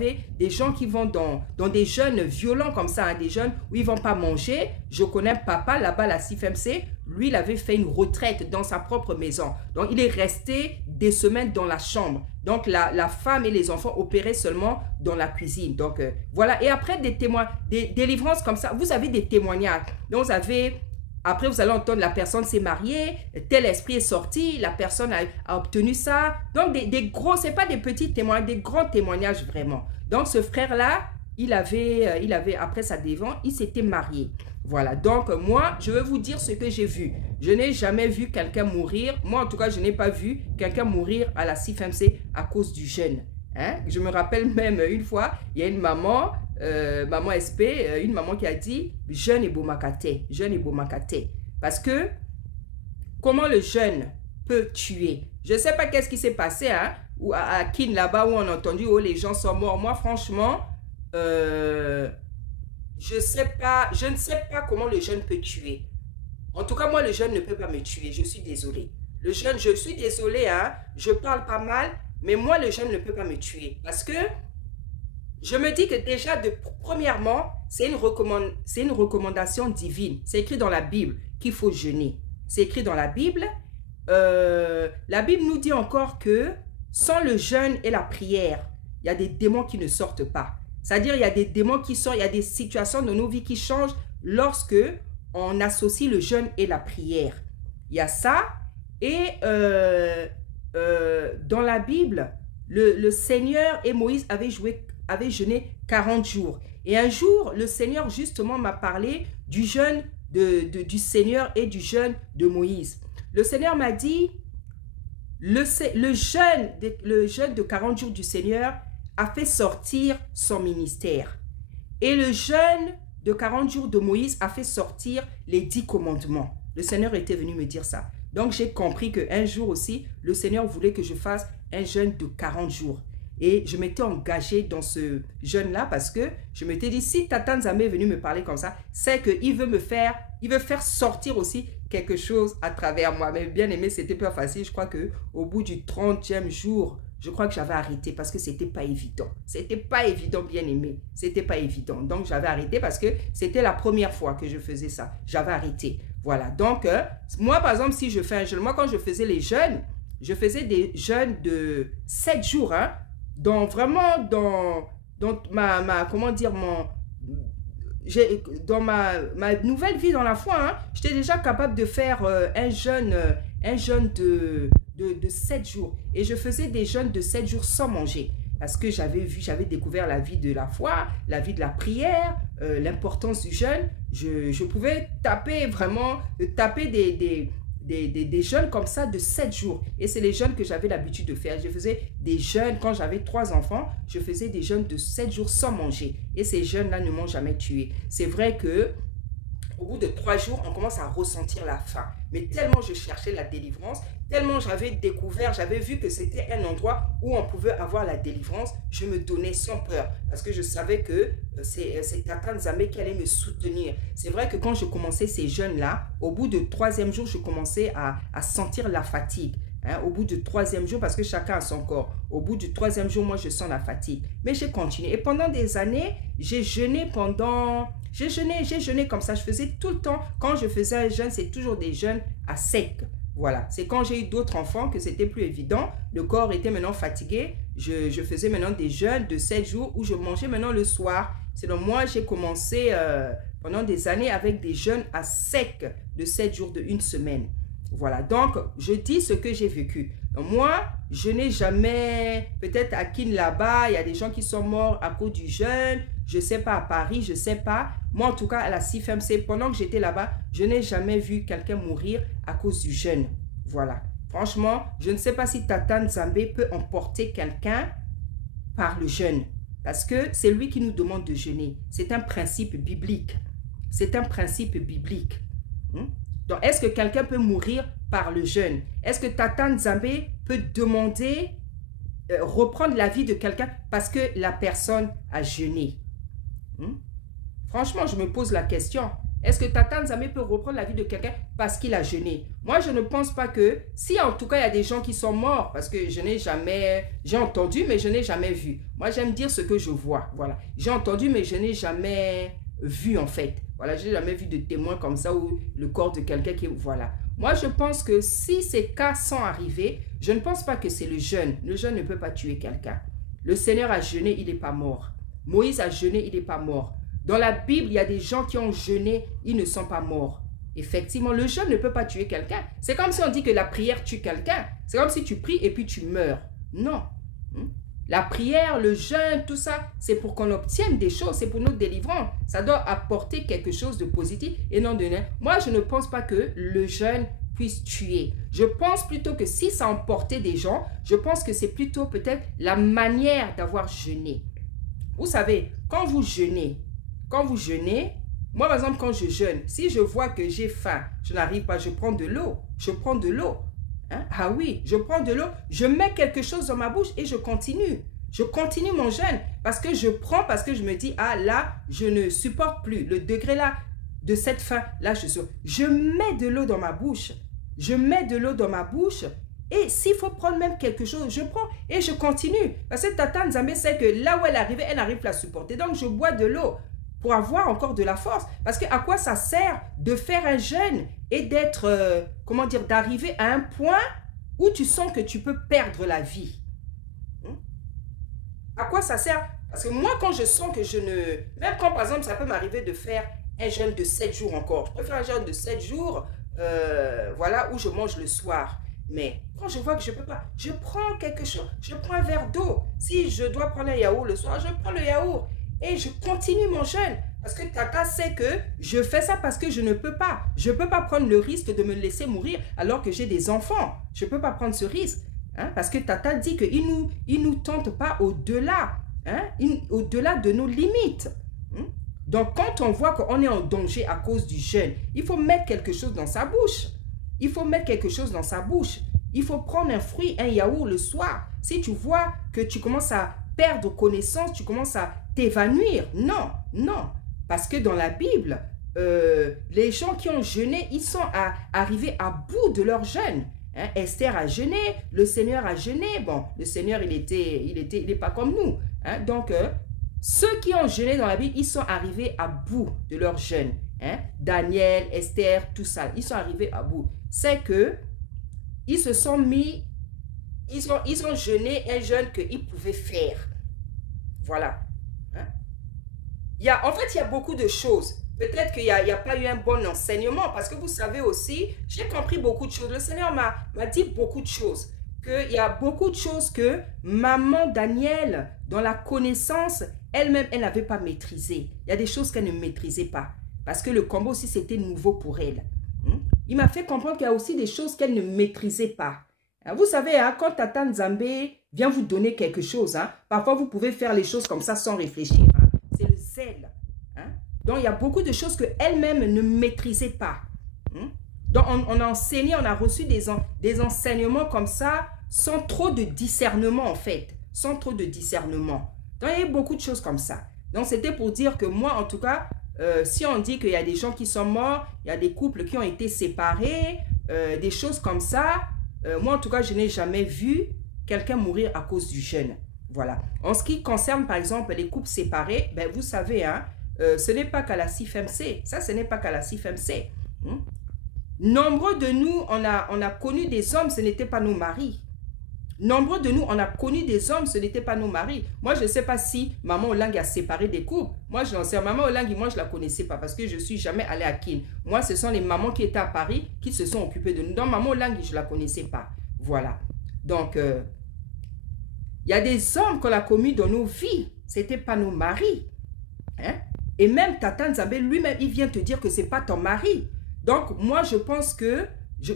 des gens qui vont dans des jeûnes violents comme ça, hein, des jeûnes où ils ne vont pas manger. Je connais un papa là-bas, la CFMC, lui, il avait fait une retraite dans sa propre maison. Donc, il est resté des semaines dans la chambre. Donc, la femme et les enfants opéraient seulement dans la cuisine. Donc, voilà. Et après, des délivrances comme ça, vous avez des témoignages. Donc, vous avez... Après, vous allez entendre la personne s'est mariée, tel esprit est sorti, la personne a obtenu ça. Donc, des gros, ce n'est pas des petits témoignages, des grands témoignages vraiment. Donc, ce frère-là, il avait, après sa délivrance, il s'était marié. Voilà, donc moi, je vais vous dire ce que j'ai vu. Je n'ai jamais vu quelqu'un mourir. Moi, en tout cas, je n'ai pas vu quelqu'un mourir à la CFMC à cause du jeûne. Hein? Je me rappelle même une fois, il y a une maman, maman SP, une maman qui a dit « Jeûne et Bomakate, jeûne et Bomakate ». Parce que, comment le jeûne peut tuer? Je ne sais pas qu'est-ce qui s'est passé, hein? Ou à Kin là-bas où on a entendu « Oh, les gens sont morts ». Moi, franchement, je ne sais pas comment le jeûne peut tuer. En tout cas, moi, le jeûne ne peut pas me tuer. Je suis désolée. Le jeûne, je suis désolée, hein? Je parle pas mal, mais moi, le jeûne ne peut pas me tuer. Parce que je me dis que déjà, premièrement, c'est une recommandation divine. C'est écrit dans la Bible qu'il faut jeûner. C'est écrit dans la Bible. La Bible nous dit encore que sans le jeûne et la prière, il y a des démons qui ne sortent pas. C'est-à-dire, il y a des démons qui sortent, il y a des situations de nos vies qui changent lorsque on associe le jeûne et la prière. Il y a ça. Et dans la Bible, le Seigneur et Moïse avaient jeûné 40 jours. Et un jour, le Seigneur justement m'a parlé du jeûne du Seigneur et du jeûne de Moïse. Le Seigneur m'a dit, le jeûne de 40 jours du Seigneur a fait sortir son ministère. Et le jeûne de 40 jours de Moïse a fait sortir les 10 commandements. Le Seigneur était venu me dire ça. Donc, j'ai compris qu'un jour aussi, le Seigneur voulait que je fasse un jeûne de 40 jours. Et je m'étais engagée dans ce jeûne-là parce que je m'étais dit, si Tata Nzambe est venu me parler comme ça, c'est qu'il veut il veut faire sortir aussi quelque chose à travers moi. Mais bien aimé, c'était pas facile. Je crois qu'au bout du 30e jour, je crois que j'avais arrêté parce que c'était pas évident. C'était pas évident, bien aimé. C'était pas évident. Donc, j'avais arrêté parce que c'était la première fois que je faisais ça. J'avais arrêté. Voilà. Donc, moi, par exemple, si je fais un jeûne, moi, quand je faisais les jeûnes, je faisais des jeûnes de 7 jours, hein. Dans ma nouvelle vie dans la foi, hein, j'étais déjà capable de faire un jeûne de 7 jours. Et je faisais des jeûnes de 7 jours sans manger. Parce que j'avais découvert la vie de la foi, la vie de la prière, l'importance du jeûne. Je pouvais taper des jeûnes comme ça de 7 jours. Et c'est les jeûnes que j'avais l'habitude de faire. Je faisais des jeûnes, quand j'avais 3 enfants, je faisais des jeûnes de 7 jours sans manger. Et ces jeûnes-là ne m'ont jamais tué. C'est vrai que au bout de 3 jours, on commence à ressentir la faim. Mais tellement je cherchais la délivrance, tellement j'avais découvert, j'avais vu que c'était un endroit où on pouvait avoir la délivrance, je me donnais sans peur. Parce que je savais que c'est Tata Nzambe qui allait me soutenir. C'est vrai que quand je commençais ces jeûnes-là, au bout du 3e jour, je commençais à sentir la fatigue. Hein, au bout du 3e jour, parce que chacun a son corps. Au bout du 3e jour, moi, je sens la fatigue. Mais j'ai continué. Et pendant des années, j'ai jeûné comme ça. Je faisais tout le temps. Quand je faisais un jeûne, c'est toujours des jeûnes à sec. Voilà. C'est quand j'ai eu d'autres enfants que c'était plus évident. Le corps était maintenant fatigué. Je faisais maintenant des jeûnes de 7 jours où je mangeais maintenant le soir. Sinon, moi, j'ai commencé pendant des années avec des jeûnes à sec de 7 jours de 1 semaine. Voilà, donc je dis ce que j'ai vécu. Donc, moi, je n'ai jamais, peut-être à Kin là-bas, il y a des gens qui sont morts à cause du jeûne, je ne sais pas, à Paris, je ne sais pas. Moi, en tout cas, à la CFMC, pendant que j'étais là-bas, je n'ai jamais vu quelqu'un mourir à cause du jeûne. Voilà. Franchement, je ne sais pas si Tata Nzambe peut emporter quelqu'un par le jeûne. Parce que c'est lui qui nous demande de jeûner. C'est un principe biblique. C'est un principe biblique. Donc, est-ce que quelqu'un peut mourir par le jeûne? Est-ce que Tata Nzambe peut demander, reprendre la vie de quelqu'un parce que la personne a jeûné? Franchement, je me pose la question. Est-ce que Tata Nzambe peut reprendre la vie de quelqu'un parce qu'il a jeûné? Moi, je ne pense pas que... Si en tout cas, il y a des gens qui sont morts, parce que je n'ai jamais... J'ai entendu, mais je n'ai jamais vu. Moi, j'aime dire ce que je vois. Voilà. J'ai entendu, mais je n'ai jamais vu, en fait. Voilà, je n'ai jamais vu de témoin comme ça, ou le corps de quelqu'un qui... Voilà. Moi, je pense que si ces cas sont arrivés, je ne pense pas que c'est le jeûne. Le jeûne ne peut pas tuer quelqu'un. Le Seigneur a jeûné, il n'est pas mort. Moïse a jeûné, il n'est pas mort. Dans la Bible, il y a des gens qui ont jeûné, ils ne sont pas morts. Effectivement, le jeûne ne peut pas tuer quelqu'un. C'est comme si on dit que la prière tue quelqu'un. C'est comme si tu pries et puis tu meurs. Non. La prière, le jeûne, tout ça, c'est pour qu'on obtienne des choses, c'est pour notre délivrance. Ça doit apporter quelque chose de positif et non de négatif. Moi, je ne pense pas que le jeûne puisse tuer. Je pense plutôt que si ça emportait des gens, je pense que c'est plutôt peut-être la manière d'avoir jeûné. Vous savez, quand vous jeûnez, moi par exemple quand je jeûne, si je vois que j'ai faim, je n'arrive pas, je prends de l'eau, Hein? Ah oui, je prends de l'eau, je mets quelque chose dans ma bouche et je continue. Je continue mon jeûne parce que je prends, parce que je me dis, ah là, je ne supporte plus le degré là de cette faim. Là, je mets de l'eau dans ma bouche. Je mets de l'eau dans ma bouche et s'il faut prendre même quelque chose, je prends et je continue. Parce que Tata Nzambe sait que là où elle arrive, elle n'arrive pas à supporter. Donc, je bois de l'eau pour avoir encore de la force. Parce que à quoi ça sert de faire un jeûne et d'être, comment dire, d'arriver à un point où tu sens que tu peux perdre la vie? À quoi ça sert? Parce que moi, quand je sens que je ne... Même quand, par exemple, ça peut m'arriver de faire un jeûne de 7 jours encore. Je peux faire un jeûne de 7 jours, voilà, où je mange le soir. Mais quand je vois que je ne peux pas, je prends quelque chose. Je prends un verre d'eau. Si je dois prendre un yaourt le soir, je prends le yaourt. Et je continue mon jeûne. Parce que Tata sait que je fais ça parce que je ne peux pas. Je ne peux pas prendre le risque de me laisser mourir alors que j'ai des enfants. Je ne peux pas prendre ce risque. Hein, parce que Tata dit qu'il nous tente pas au-delà. Hein, au-delà de nos limites. Donc, quand on voit qu'on est en danger à cause du jeûne, il faut mettre quelque chose dans sa bouche. Il faut mettre quelque chose dans sa bouche. Il faut prendre un fruit, un yaourt le soir. Si tu vois que tu commences à perdre connaissance, tu commences à t'évanouir. Non, non. Parce que dans la Bible, les gens qui ont jeûné, ils sont arrivés à bout de leur jeûne. Hein, Esther a jeûné, le Seigneur a jeûné. Bon, le Seigneur, il n'est pas comme nous. Hein, donc, ceux qui ont jeûné dans la Bible, ils sont arrivés à bout de leur jeûne. Hein, Daniel, Esther, tout ça, ils sont arrivés à bout. C'est que ils se sont mis, ils ont jeûné un jeûne qu'ils pouvaient faire. Voilà. En fait, il y a beaucoup de choses. Peut-être qu'il n'y a pas eu un bon enseignement. Parce que vous savez aussi, j'ai compris beaucoup de choses. Le Seigneur m'a dit beaucoup de choses. Qu'il y a beaucoup de choses que maman Daniel, dans la connaissance, elle-même, elle n'avait pas maîtrisé. Il y a des choses qu'elle ne maîtrisait pas. Parce que le combat aussi, c'était nouveau pour elle. Il m'a fait comprendre qu'il y a aussi des choses qu'elle ne maîtrisait pas. Vous savez, quand Tata Nzambe vient vous donner quelque chose, parfois vous pouvez faire les choses comme ça sans réfléchir. C'est le zèle. Donc, il y a beaucoup de choses qu'elle-même ne maîtrisait pas. Donc, on a enseigné, on a reçu des enseignements comme ça, sans trop de discernement, en fait. Sans trop de discernement. Donc, il y a eu beaucoup de choses comme ça. Donc, c'était pour dire que moi, en tout cas, si on dit qu'il y a des gens qui sont morts, il y a des couples qui ont été séparés, des choses comme ça, moi, en tout cas, je n'ai jamais vu quelqu'un mourir à cause du jeûne. Voilà. En ce qui concerne, par exemple, les couples séparés, ben, vous savez, ce n'est pas qu'à la CIFMC. Ça, ce n'est pas qu'à la CIFMC. Nombreux de nous, on a connu des hommes, ce n'étaient pas nos maris. Nombreux de nous, on a connu des hommes, ce n'étaient pas nos maris. Moi, je ne sais pas si Maman Olang a séparé des couples. Moi, je n'en sais. Maman Olang, moi, je ne la connaissais pas parce que je ne suis jamais allée à Kin. Moi, ce sont les mamans qui étaient à Paris qui se sont occupées de nous. Donc, Maman Olang, je ne la connaissais pas. Voilà. Donc, il y a des hommes qu'on a commis dans nos vies. Ce n'étaient pas nos maris. Et même Tata Nzambe lui-même, il vient te dire que ce n'est pas ton mari. Donc, moi, je pense que,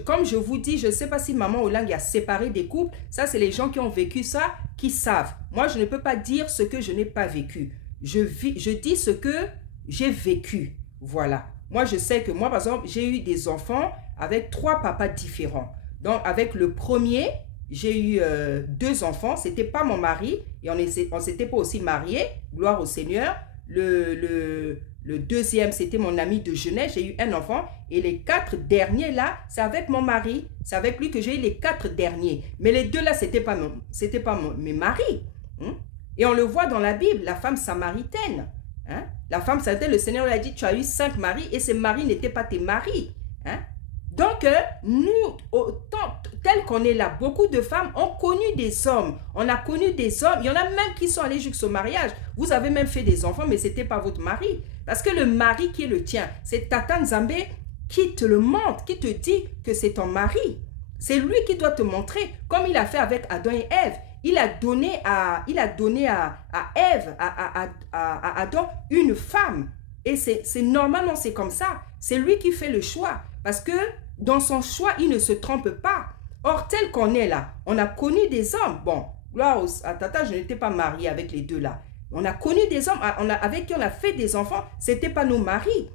comme je vous dis, je ne sais pas si Maman Olang a séparé des couples. Ça, c'est les gens qui ont vécu ça, qui savent. Moi, je ne peux pas dire ce que je n'ai pas vécu. Je dis ce que j'ai vécu. Voilà. Moi, je sais que moi, par exemple, j'ai eu des enfants avec 3 papas différents. Donc, avec le premier, j'ai eu 2 enfants. Ce n'était pas mon mari. Et on ne s'était pas aussi mariés. Gloire au Seigneur. Le Le deuxième, c'était mon ami de jeunesse. J'ai eu un enfant. Et les 4 derniers là, c'est avec mon mari. C'est avec lui que j'ai eu les 4 derniers. Mais les 2 là, c'était pas mes maris. Hein? Et on le voit dans la Bible, la femme samaritaine. Hein? La femme samaritaine, le Seigneur lui a dit, tu as eu 5 maris et ces maris n'étaient pas tes maris. Hein? Donc, nous, tel qu'on est là, beaucoup de femmes ont connu des hommes. On a connu des hommes. Il y en a même qui sont allés jusqu'au mariage. Vous avez même fait des enfants, mais ce n'était pas votre mari. Parce que le mari qui est le tien, c'est Tata Nzambe qui te le montre, qui te dit que c'est ton mari. C'est lui qui doit te montrer, comme il a fait avec Adam et Ève. Il a donné à Ève, à Adam, une femme. Et c'est normalement, c'est comme ça. C'est lui qui fait le choix. Parce que dans son choix, il ne se trompe pas. Or, tel qu'on est là, on a connu des hommes. Bon, là, à Tata, je n'étais pas mariée avec les deux là. On a connu des hommes avec qui on a fait des enfants. Ce n'était pas nos maris.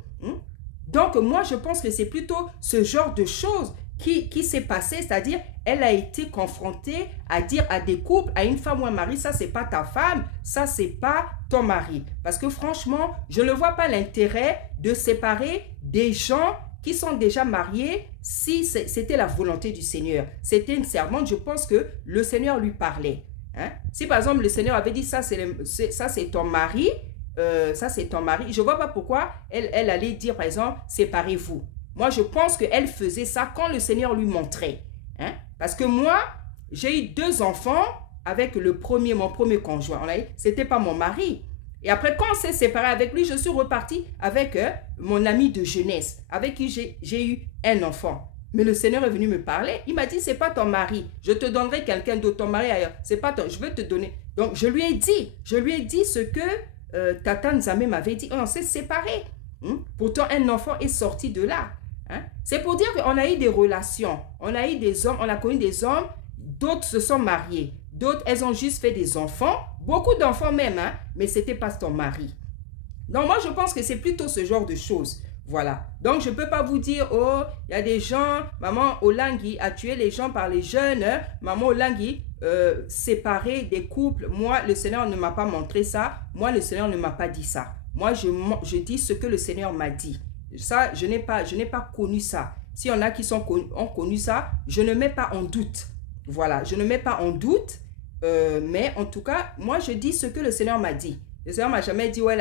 Donc, moi, je pense que c'est plutôt ce genre de choses qui s'est passé. C'est-à-dire, elle a été confrontée à dire à des couples, à une femme ou un mari, ça, c'est pas ta femme, ça, c'est pas ton mari. Parce que franchement, je ne vois pas l'intérêt de séparer des gens qui sont déjà mariés si c'était la volonté du Seigneur. C'était une servante, je pense que le Seigneur lui parlait. Hein? Si par exemple, le Seigneur avait dit, ça, c'est ton mari, je ne vois pas pourquoi elle allait dire, par exemple, séparez-vous. Moi, je pense qu'elle faisait ça quand le Seigneur lui montrait. Hein? Parce que moi, j'ai eu 2 enfants avec mon premier conjoint. Ce n'était pas mon mari. Et après, quand on s'est séparé avec lui, je suis repartie avec mon ami de jeunesse, avec qui j'ai eu un enfant. Mais le Seigneur est venu me parler. Il m'a dit, c'est pas ton mari. Je te donnerai quelqu'un d'autre, ton mari ailleurs. C'est pas ton, je veux te donner. Donc, je lui ai dit ce que Tata Nzambe m'avait dit. On s'est séparés. Pourtant, un enfant est sorti de là. Hein? C'est pour dire qu'on a eu des relations. On a eu des hommes, on a connu des hommes. D'autres se sont mariés. D'autres, elles ont juste fait des enfants. Beaucoup d'enfants même, hein? Mais ce n'était pas ton mari. Donc, moi, je pense que c'est plutôt ce genre de choses. Voilà. Donc, je ne peux pas vous dire, oh, il y a des gens, maman Olangui a tué les gens par les jeunes. Hein? Maman Olangui, séparé des couples. Moi, le Seigneur ne m'a pas montré ça. Moi, le Seigneur ne m'a pas dit ça. Moi, je dis ce que le Seigneur m'a dit. Ça, je n'ai pas connu ça. S'il y en a qui ont connu ça, je ne mets pas en doute. Voilà, je ne mets pas en doute. Mais en tout cas, moi, je dis ce que le Seigneur m'a dit. Le Seigneur m'a jamais dit, ouais,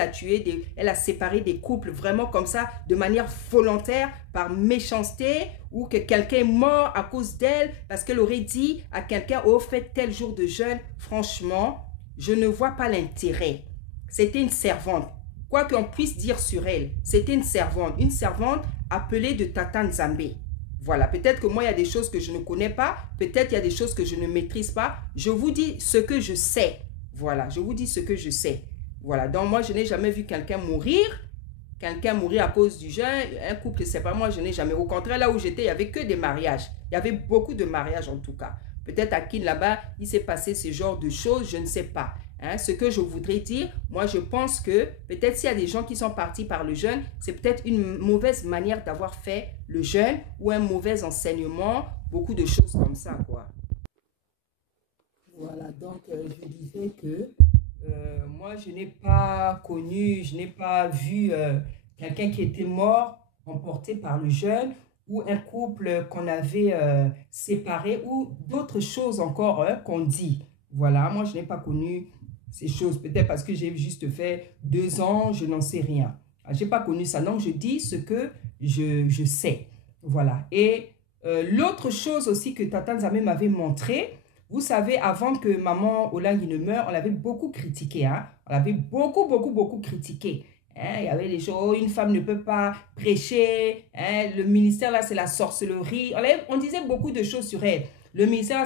elle a séparé des couples vraiment comme ça, de manière volontaire, par méchanceté, ou que quelqu'un est mort à cause d'elle, parce qu'elle aurait dit à quelqu'un, oh, faites tel jour de jeûne. Franchement, je ne vois pas l'intérêt. C'était une servante. Quoi qu'on puisse dire sur elle, c'était une servante appelée de Tata Nzambe. Voilà, peut-être que moi, il y a des choses que je ne connais pas, peut-être il y a des choses que je ne maîtrise pas. Je vous dis ce que je sais. Voilà, je vous dis ce que je sais. Voilà, donc moi, je n'ai jamais vu quelqu'un mourir à cause du jeûne, un couple, c'est pas moi, je n'ai jamais. Au contraire, là où j'étais, il n'y avait que des mariages. Il y avait beaucoup de mariages en tout cas. Peut-être à qui là-bas, il s'est passé ce genre de choses, je ne sais pas. Hein, ce que je voudrais dire, moi je pense que peut-être s'il y a des gens qui sont partis par le jeûne, c'est peut-être une mauvaise manière d'avoir fait le jeûne ou un mauvais enseignement, beaucoup de choses comme ça, quoi. Voilà, donc je disais que moi je n'ai pas connu, je n'ai pas vu quelqu'un qui était mort, emporté par le jeûne, ou un couple qu'on avait séparé, ou d'autres choses encore qu'on dit. Voilà, moi je n'ai pas connu ces choses, peut-être parce que j'ai juste fait 2 ans, je n'en sais rien. Je n'ai pas connu ça, donc je dis ce que je sais. Voilà. Et l'autre chose aussi que Tata Nzambe m'avait montré, vous savez, avant que maman Olangui ne meure, on l'avait beaucoup critiqué. Hein? On l'avait beaucoup critiqué. Hein? Il y avait les gens, oh, une femme ne peut pas prêcher. Hein? Le ministère là, c'est la sorcellerie. On disait beaucoup de choses sur elle. Le ministère,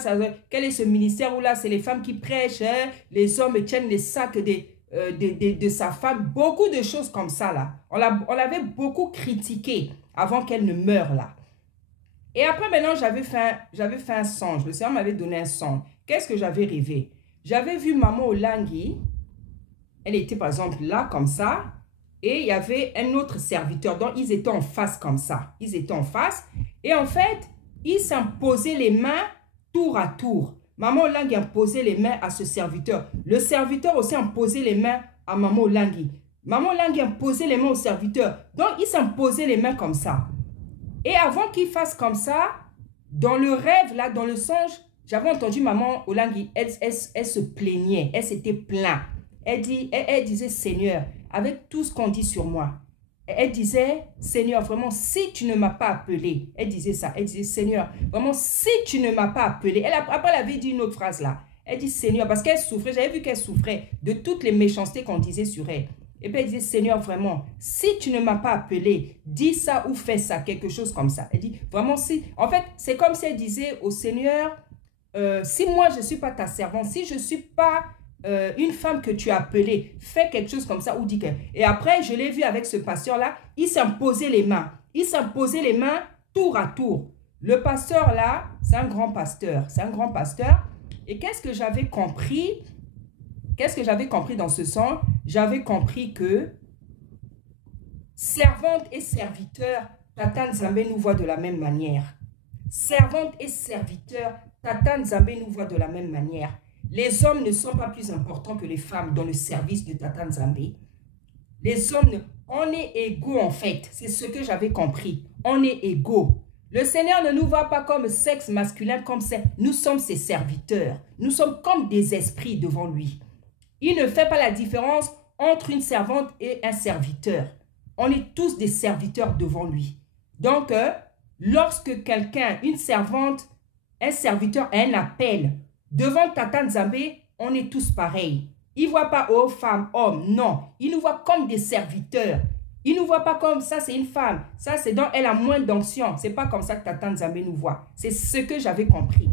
quel est ce ministère où là, c'est les femmes qui prêchent, hein? Les hommes tiennent les sacs de sa femme. Beaucoup de choses comme ça là. On l'avait beaucoup critiqué avant qu'elle ne meure là. Et après maintenant, j'avais fait un songe. Le Seigneur m'avait donné un songe. Qu'est-ce que j'avais rêvé? J'avais vu maman Olangui. Elle était par exemple là comme ça. Et il y avait un autre serviteur. Donc ils étaient en face comme ça. Ils étaient en face. Et en fait, ils s'imposaient les mains tour à tour. Maman Olangui imposait les mains à ce serviteur. Le serviteur aussi imposait les mains à maman Olangui. Maman Lang imposait les mains au serviteur. Donc, il s'imposait les mains comme ça. Et avant qu'il fasse comme ça, dans le rêve, là, dans le songe, j'avais entendu maman Olangi, elle se plaignait, elle s'était plainte. Elle disait, Seigneur, avec tout ce qu'on dit sur moi, elle disait, Seigneur, vraiment, si tu ne m'as pas appelé, elle disait ça, elle disait, Seigneur, vraiment, si tu ne m'as pas appelé, après elle avait dit une autre phrase là, elle dit, Seigneur, parce qu'elle souffrait, j'avais vu qu'elle souffrait de toutes les méchancetés qu'on disait sur elle. Et puis elle disait, Seigneur, vraiment, si tu ne m'as pas appelé, dis ça ou fais ça, quelque chose comme ça. Elle dit, vraiment, si, en fait, c'est comme si elle disait au Seigneur, si moi je ne suis pas ta servante, si je ne suis pas une femme que tu as appelée, fais quelque chose comme ça ou dis que... Et après, je l'ai vu avec ce pasteur-là, il s'imposait les mains. Il s'imposait les mains tour à tour. Le pasteur-là, c'est un grand pasteur. C'est un grand pasteur. Et qu'est-ce que j'avais compris? Qu'est-ce que j'avais compris dans ce sens? J'avais compris que servante et serviteur, Tata Nzambe nous voit de la même manière. Servante et serviteur, Tata Nzambe nous voit de la même manière. Les hommes ne sont pas plus importants que les femmes dans le service de Tata Nzambe. Les hommes, on est égaux en fait. C'est ce que j'avais compris. On est égaux. Le Seigneur ne nous voit pas comme sexe masculin, comme ça. Nous sommes ses serviteurs. Nous sommes comme des esprits devant lui. Il ne fait pas la différence entre une servante et un serviteur. On est tous des serviteurs devant lui. Donc, lorsque quelqu'un, une servante, un serviteur a un appel devant Tata Nzambe, on est tous pareils. Il ne voit pas, oh, femme, homme, non. Il nous voit comme des serviteurs. Il ne nous voit pas comme ça, c'est une femme. Ça, c'est donc elle a moins d'onction. Ce n'est pas comme ça que Tata Nzambe nous voit. C'est ce que j'avais compris.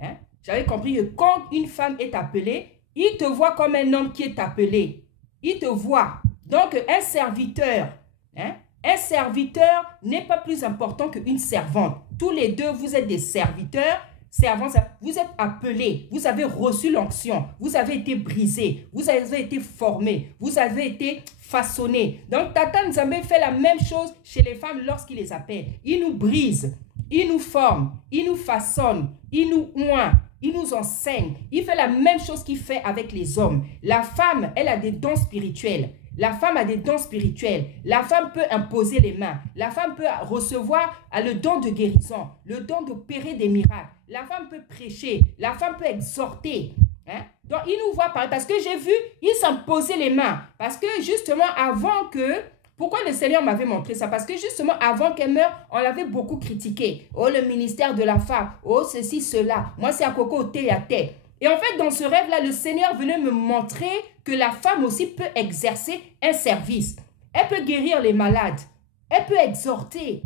Hein? J'avais compris que quand une femme est appelée, il te voit comme un homme qui est appelé. Il te voit. Donc, un serviteur, hein? Un serviteur n'est pas plus important qu'une servante. Tous les deux, vous êtes des serviteurs. Servants, vous êtes appelés, vous avez reçu l'onction, vous avez été brisés, vous avez été formés, vous avez été façonnés. Donc, Tata Nzambe fait la même chose chez les femmes lorsqu'il les appelle. Il nous brise, il nous forme, il nous façonne, il nous oint, il nous enseigne. Il fait la même chose qu'il fait avec les hommes. La femme, elle a des dons spirituels. La femme a des dons spirituels. La femme peut imposer les mains. La femme peut recevoir le don de guérison, le don d'opérer des miracles. La femme peut prêcher. La femme peut exhorter. Hein? Donc, il nous voit parler. Parce que j'ai vu, il s'imposait les mains. Parce que justement, avant que... Pourquoi le Seigneur m'avait montré ça? Parce que justement, avant qu'elle meure, on l'avait beaucoup critiqué. Oh, le ministère de la femme. Oh, ceci, cela. Moi, c'est à coco, thé à thé. Et en fait, dans ce rêve-là, le Seigneur venait me montrer que la femme aussi peut exercer un service. Elle peut guérir les malades. Elle peut exhorter.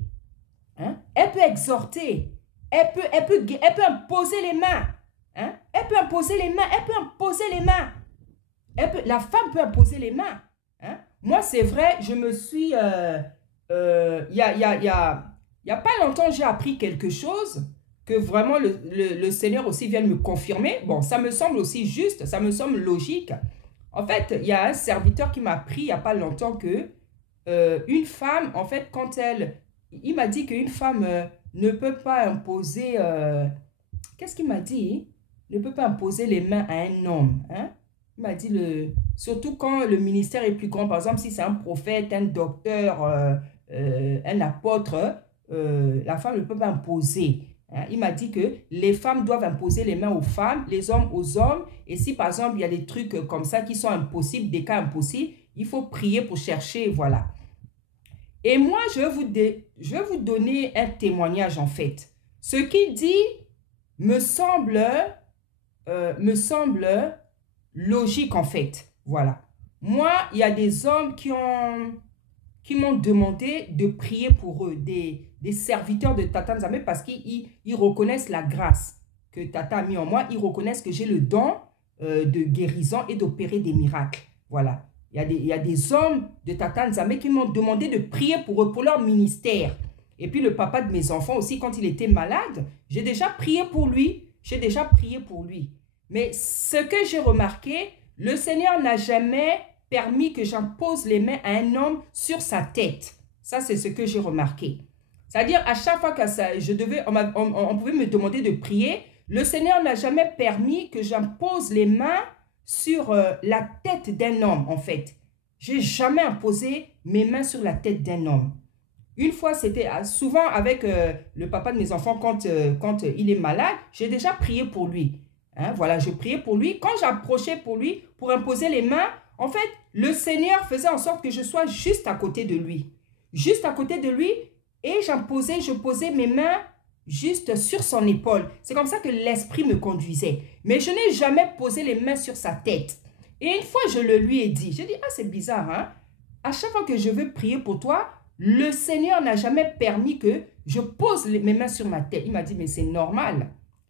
Hein? Elle peut exhorter. Elle peut imposer les mains. Hein? Elle peut imposer les mains. Elle peut imposer les mains. La femme peut imposer les mains. Hein? Moi, c'est vrai, je me suis... y a pas longtemps, j'ai appris quelque chose que vraiment le Seigneur aussi vient de me confirmer. Bon, ça me semble aussi juste, ça me semble logique. En fait, il y a un serviteur qui m'a appris il n'y a pas longtemps que une femme, en fait, quand elle... Il m'a dit qu'une femme ne peut pas imposer... Qu'est-ce qu'il m'a dit? Ne peut pas imposer les mains à un homme. Hein? Il m'a dit, surtout quand le ministère est plus grand, par exemple, si c'est un prophète, un docteur, un apôtre, la femme ne peut pas imposer. Hein? Il m'a dit que les femmes doivent imposer les mains aux femmes, les hommes aux hommes. Et si, par exemple, il y a des trucs comme ça qui sont impossibles, des cas impossibles, il faut prier pour chercher, voilà. Et moi, je vais vous donner un témoignage, en fait. Ce qu'il dit me semble logique, en fait. Voilà. Moi, il y a des hommes qui m'ont demandé de prier pour eux, des serviteurs de Tata Nzambe, parce qu'ils reconnaissent la grâce que Tata a mis en moi. Ils reconnaissent que j'ai le don de guérison et d'opérer des miracles. Voilà. Il y a des hommes de Tata Nzambe qui m'ont demandé de prier pour eux, pour leur ministère. Et puis le papa de mes enfants aussi, quand il était malade, j'ai déjà prié pour lui. J'ai déjà prié pour lui. Mais ce que j'ai remarqué, le Seigneur n'a jamais permis que j'impose les mains à un homme sur sa tête. Ça, c'est ce que j'ai remarqué. C'est-à-dire, à chaque fois que on pouvait me demander de prier, le Seigneur n'a jamais permis que j'impose les mains sur la tête d'un homme, en fait. J'ai jamais imposé mes mains sur la tête d'un homme. Une fois, c'était souvent avec le papa de mes enfants, quand il est malade, j'ai déjà prié pour lui. Hein, voilà, je priais pour lui. Quand j'approchais pour lui, pour imposer les mains, en fait, le Seigneur faisait en sorte que je sois juste à côté de lui. Juste à côté de lui, et je posais mes mains juste sur son épaule. C'est comme ça que l'Esprit me conduisait. Mais je n'ai jamais posé les mains sur sa tête. Et une fois, je le lui ai dit. J'ai dit, ah, c'est bizarre, hein? À chaque fois que je veux prier pour toi, le Seigneur n'a jamais permis que je pose mes mains sur ma tête. Il m'a dit, mais c'est normal.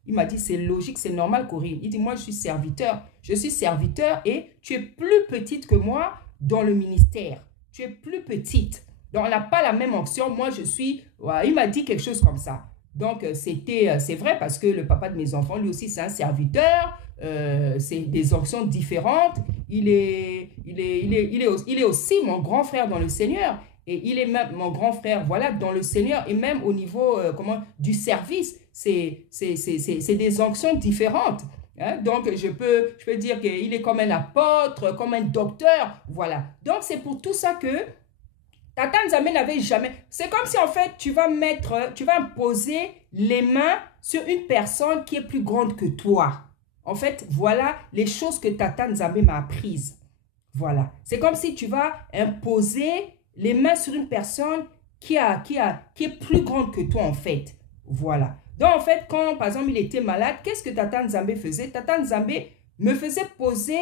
Il m'a dit, c'est logique, c'est normal, Corinne. Il dit, moi, je suis serviteur. Je suis serviteur et tu es plus petite que moi dans le ministère. Tu es plus petite. Donc, on n'a pas la même onction. Moi, je suis... Ouais, il m'a dit quelque chose comme ça. Donc, c'est vrai parce que le papa de mes enfants, lui aussi, c'est un serviteur. C'est des onctions différentes. Il est aussi mon grand frère dans le Seigneur. Et il est même mon grand frère, voilà, dans le Seigneur. Et même au niveau du service, c'est des onctions différentes. Hein? Donc, je peux dire qu'il est comme un apôtre, comme un docteur. Voilà. Donc, c'est pour tout ça que Tata Nzambe n'avait jamais... C'est comme si, en fait, tu vas imposer les mains sur une personne qui est plus grande que toi. En fait, voilà les choses que Tata Nzambe m'a apprises. Voilà. C'est comme si tu vas imposer les mains sur une personne qui est plus grande que toi, en fait. Voilà. Donc, en fait, quand, par exemple, il était malade, qu'est-ce que Tata Nzambe faisait? Tata Nzambe me faisait poser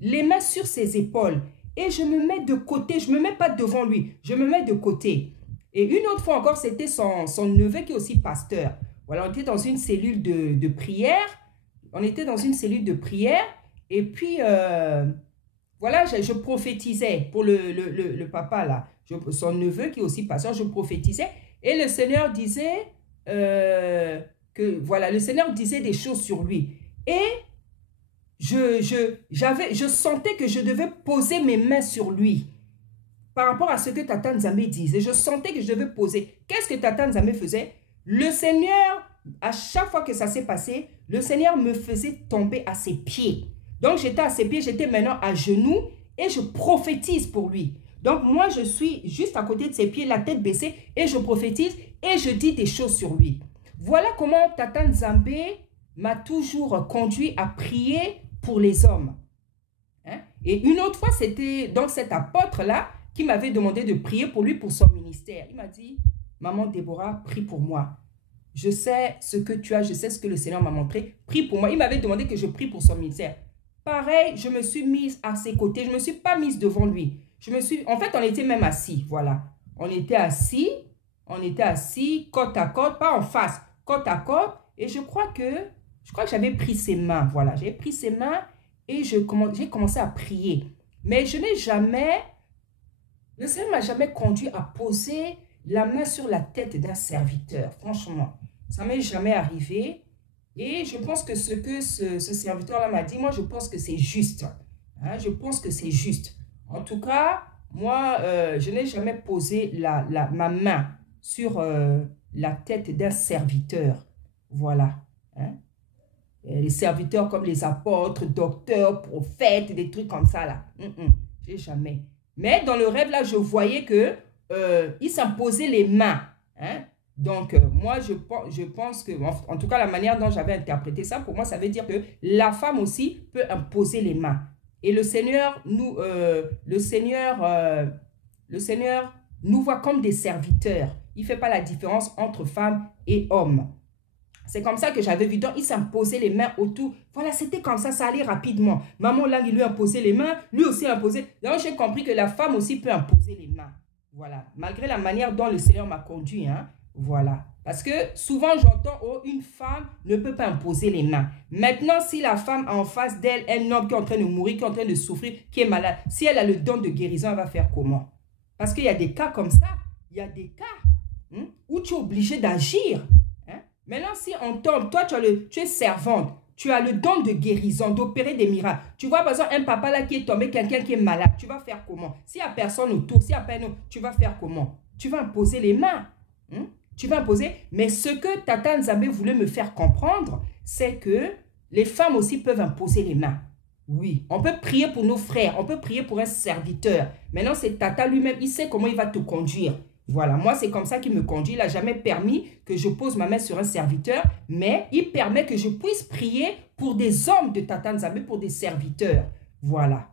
les mains sur ses épaules. Et je me mets de côté. Je ne me mets pas devant lui. Je me mets de côté. Et une autre fois encore, c'était son neveu qui est aussi pasteur. Voilà, on était dans une cellule de prière. On était dans une cellule de prière. Et puis... voilà, je prophétisais pour le papa là, son neveu qui est aussi pasteur, je prophétisais. Et le Seigneur disait le Seigneur disait des choses sur lui. Et je sentais que je devais poser mes mains sur lui par rapport à ce que Tata Nzambe disait. Je sentais que je devais poser. Qu'est-ce que Tata Nzambe faisait? Le Seigneur, à chaque fois que ça s'est passé, le Seigneur me faisait tomber à ses pieds. Donc, j'étais à ses pieds, j'étais maintenant à genoux et je prophétise pour lui. Donc, moi, je suis juste à côté de ses pieds, la tête baissée, et je prophétise et je dis des choses sur lui. Voilà comment Tata Nzambe m'a toujours conduit à prier pour les hommes. Hein? Et une autre fois, c'était donc cet apôtre-là qui m'avait demandé de prier pour lui, pour son ministère. Il m'a dit, maman Déborah, prie pour moi. Je sais ce que tu as, je sais ce que le Seigneur m'a montré. Prie pour moi. Il m'avait demandé que je prie pour son ministère. Pareil, je me suis mise à ses côtés. Je ne me suis pas mise devant lui. En fait, on était même assis, voilà. On était assis côte à côte, pas en face, côte à côte. Et je crois que j'avais pris ses mains, voilà. J'ai pris ses mains et j'ai commencé à prier. Mais le Seigneur ne m'a jamais conduit à poser la main sur la tête d'un serviteur, franchement. Ça ne m'est jamais arrivé. Et je pense que ce que ce serviteur-là m'a dit, moi, je pense que c'est juste. Hein, je pense que c'est juste. En tout cas, moi, je n'ai jamais posé ma main sur la tête d'un serviteur. Voilà. Hein. Les serviteurs comme les apôtres, docteurs, prophètes, des trucs comme ça, là. J'ai jamais. Mais dans le rêve, là, je voyais que il s'imposait les mains. Hein. Donc, moi, je pense que, en tout cas, la manière dont j'avais interprété ça, pour moi, ça veut dire que la femme aussi peut imposer les mains. Et le Seigneur nous voit comme des serviteurs. Il ne fait pas la différence entre femmes et hommes. C'est comme ça que j'avais vu. Donc, il s'imposait les mains autour. Voilà, c'était comme ça allait rapidement. Maman, là, il lui imposait les mains. Lui aussi imposait. Donc, j'ai compris que la femme aussi peut imposer les mains. Voilà. Malgré la manière dont le Seigneur m'a conduit, hein. Voilà. Parce que souvent, j'entends, oh, une femme ne peut pas imposer les mains. Maintenant, si la femme a en face d'elle un homme qui est en train de mourir, qui est en train de souffrir, qui est malade, si elle a le don de guérison, elle va faire comment? Parce qu'il y a des cas comme ça. Il y a des cas où tu es obligé d'agir. Hein? Maintenant, si on tombe, toi, tu es servante, tu as le don de guérison, d'opérer des miracles. Tu vois, par exemple, un papa là qui est tombé, quelqu'un qui est malade, tu vas faire comment? S'il n'y a personne autour, s'il n'y a pas un autre, tu vas faire comment? Tu vas imposer les mains. Tu vas imposer. Mais ce que Tata Nzambe voulait me faire comprendre, c'est que les femmes aussi peuvent imposer les mains. Oui, on peut prier pour nos frères, on peut prier pour un serviteur. Maintenant, c'est Tata lui-même, il sait comment il va te conduire. Voilà, moi, c'est comme ça qu'il me conduit. Il n'a jamais permis que je pose ma main sur un serviteur, mais il permet que je puisse prier pour des hommes de Tata Nzambe, pour des serviteurs. Voilà,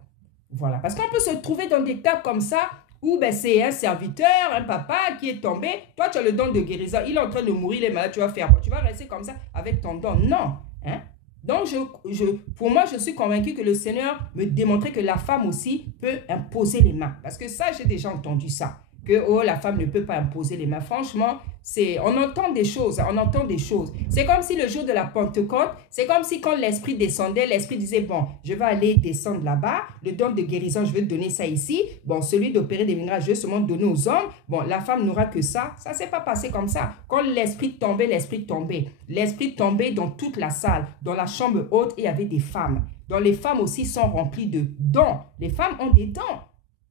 voilà. Parce qu'on peut se trouver dans des cas comme ça, où ben, c'est un serviteur, un papa qui est tombé. Toi, tu as le don de guérison. Il est en train de mourir, il est malade, tu vas faire quoi? Tu vas rester comme ça avec ton don? Non, hein? Donc, pour moi, je suis convaincue que le Seigneur me démontrait que la femme aussi peut imposer les mains. Parce que ça, j'ai déjà entendu ça. Que oh, la femme ne peut pas imposer les mains. Franchement, on entend des choses, on entend des choses. C'est comme si le jour de la Pentecôte, c'est comme si quand l'Esprit descendait, l'Esprit disait, bon, je vais aller descendre là-bas, le don de guérison, je vais te donner ça ici. Bon, celui d'opérer des miracles, je vais seulement donner aux hommes. Bon, la femme n'aura que ça. Ça ne s'est pas passé comme ça. Quand l'Esprit tombait, l'Esprit tombait. L'Esprit tombait dans toute la salle, dans la chambre haute, et il y avait des femmes. Donc, les femmes aussi sont remplies de dons. Les femmes ont des dons.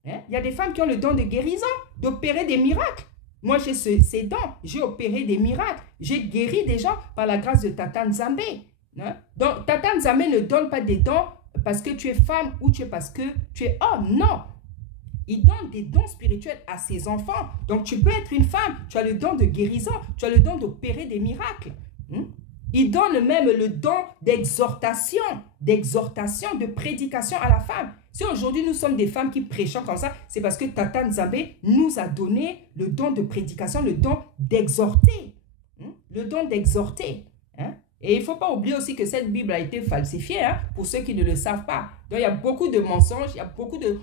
Hein? Il y a des femmes qui ont le don de guérison, d'opérer des miracles. Moi, j'ai ces dons. J'ai opéré des miracles. J'ai guéri des gens par la grâce de Tata Nzambe. Hein? Donc, Tata Nzambe ne donne pas des dons parce que tu es femme ou parce que tu es homme. Non. Il donne des dons spirituels à ses enfants. Donc, tu peux être une femme. Tu as le don de guérison. Tu as le don d'opérer des miracles. Il donne même le don d'exhortation, de prédication à la femme. Si aujourd'hui nous sommes des femmes qui prêchons comme ça, c'est parce que Tata Nzambe nous a donné le don de prédication, le don d'exhorter. Le don d'exhorter. Et il ne faut pas oublier aussi que cette Bible a été falsifiée, pour ceux qui ne le savent pas. Donc il y a beaucoup de mensonges,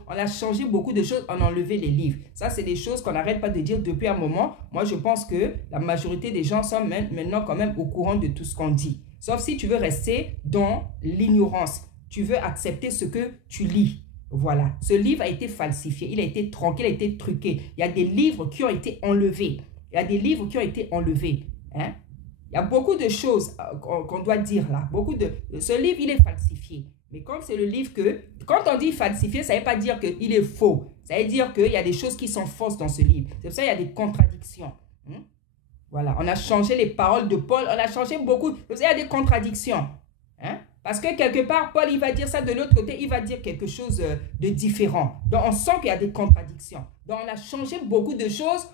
on a changé beaucoup de choses, on a enlevé les livres. Ça, c'est des choses qu'on n'arrête pas de dire depuis un moment. Moi, je pense que la majorité des gens sont maintenant quand même au courant de tout ce qu'on dit. Sauf si tu veux rester dans l'ignorance. Tu veux accepter ce que tu lis. Voilà. Ce livre a été falsifié, il a été tronqué, il a été truqué. Il y a des livres qui ont été enlevés. Il y a des livres qui ont été enlevés. Il y a beaucoup de choses qu'on doit dire là. Ce livre, il est falsifié. Mais comme c'est le livre que... Quand on dit falsifié, ça ne veut pas dire qu'il est faux. Ça veut dire qu'il y a des choses qui sont fausses dans ce livre. C'est pour ça qu'il y a des contradictions. Voilà. On a changé les paroles de Paul. On a changé beaucoup. C'est pour ça qu'il y a des contradictions. Parce que quelque part, Paul, il va dire ça de l'autre côté. Il va dire quelque chose de différent. Donc, on sent qu'il y a des contradictions. Donc, on a changé beaucoup de choses.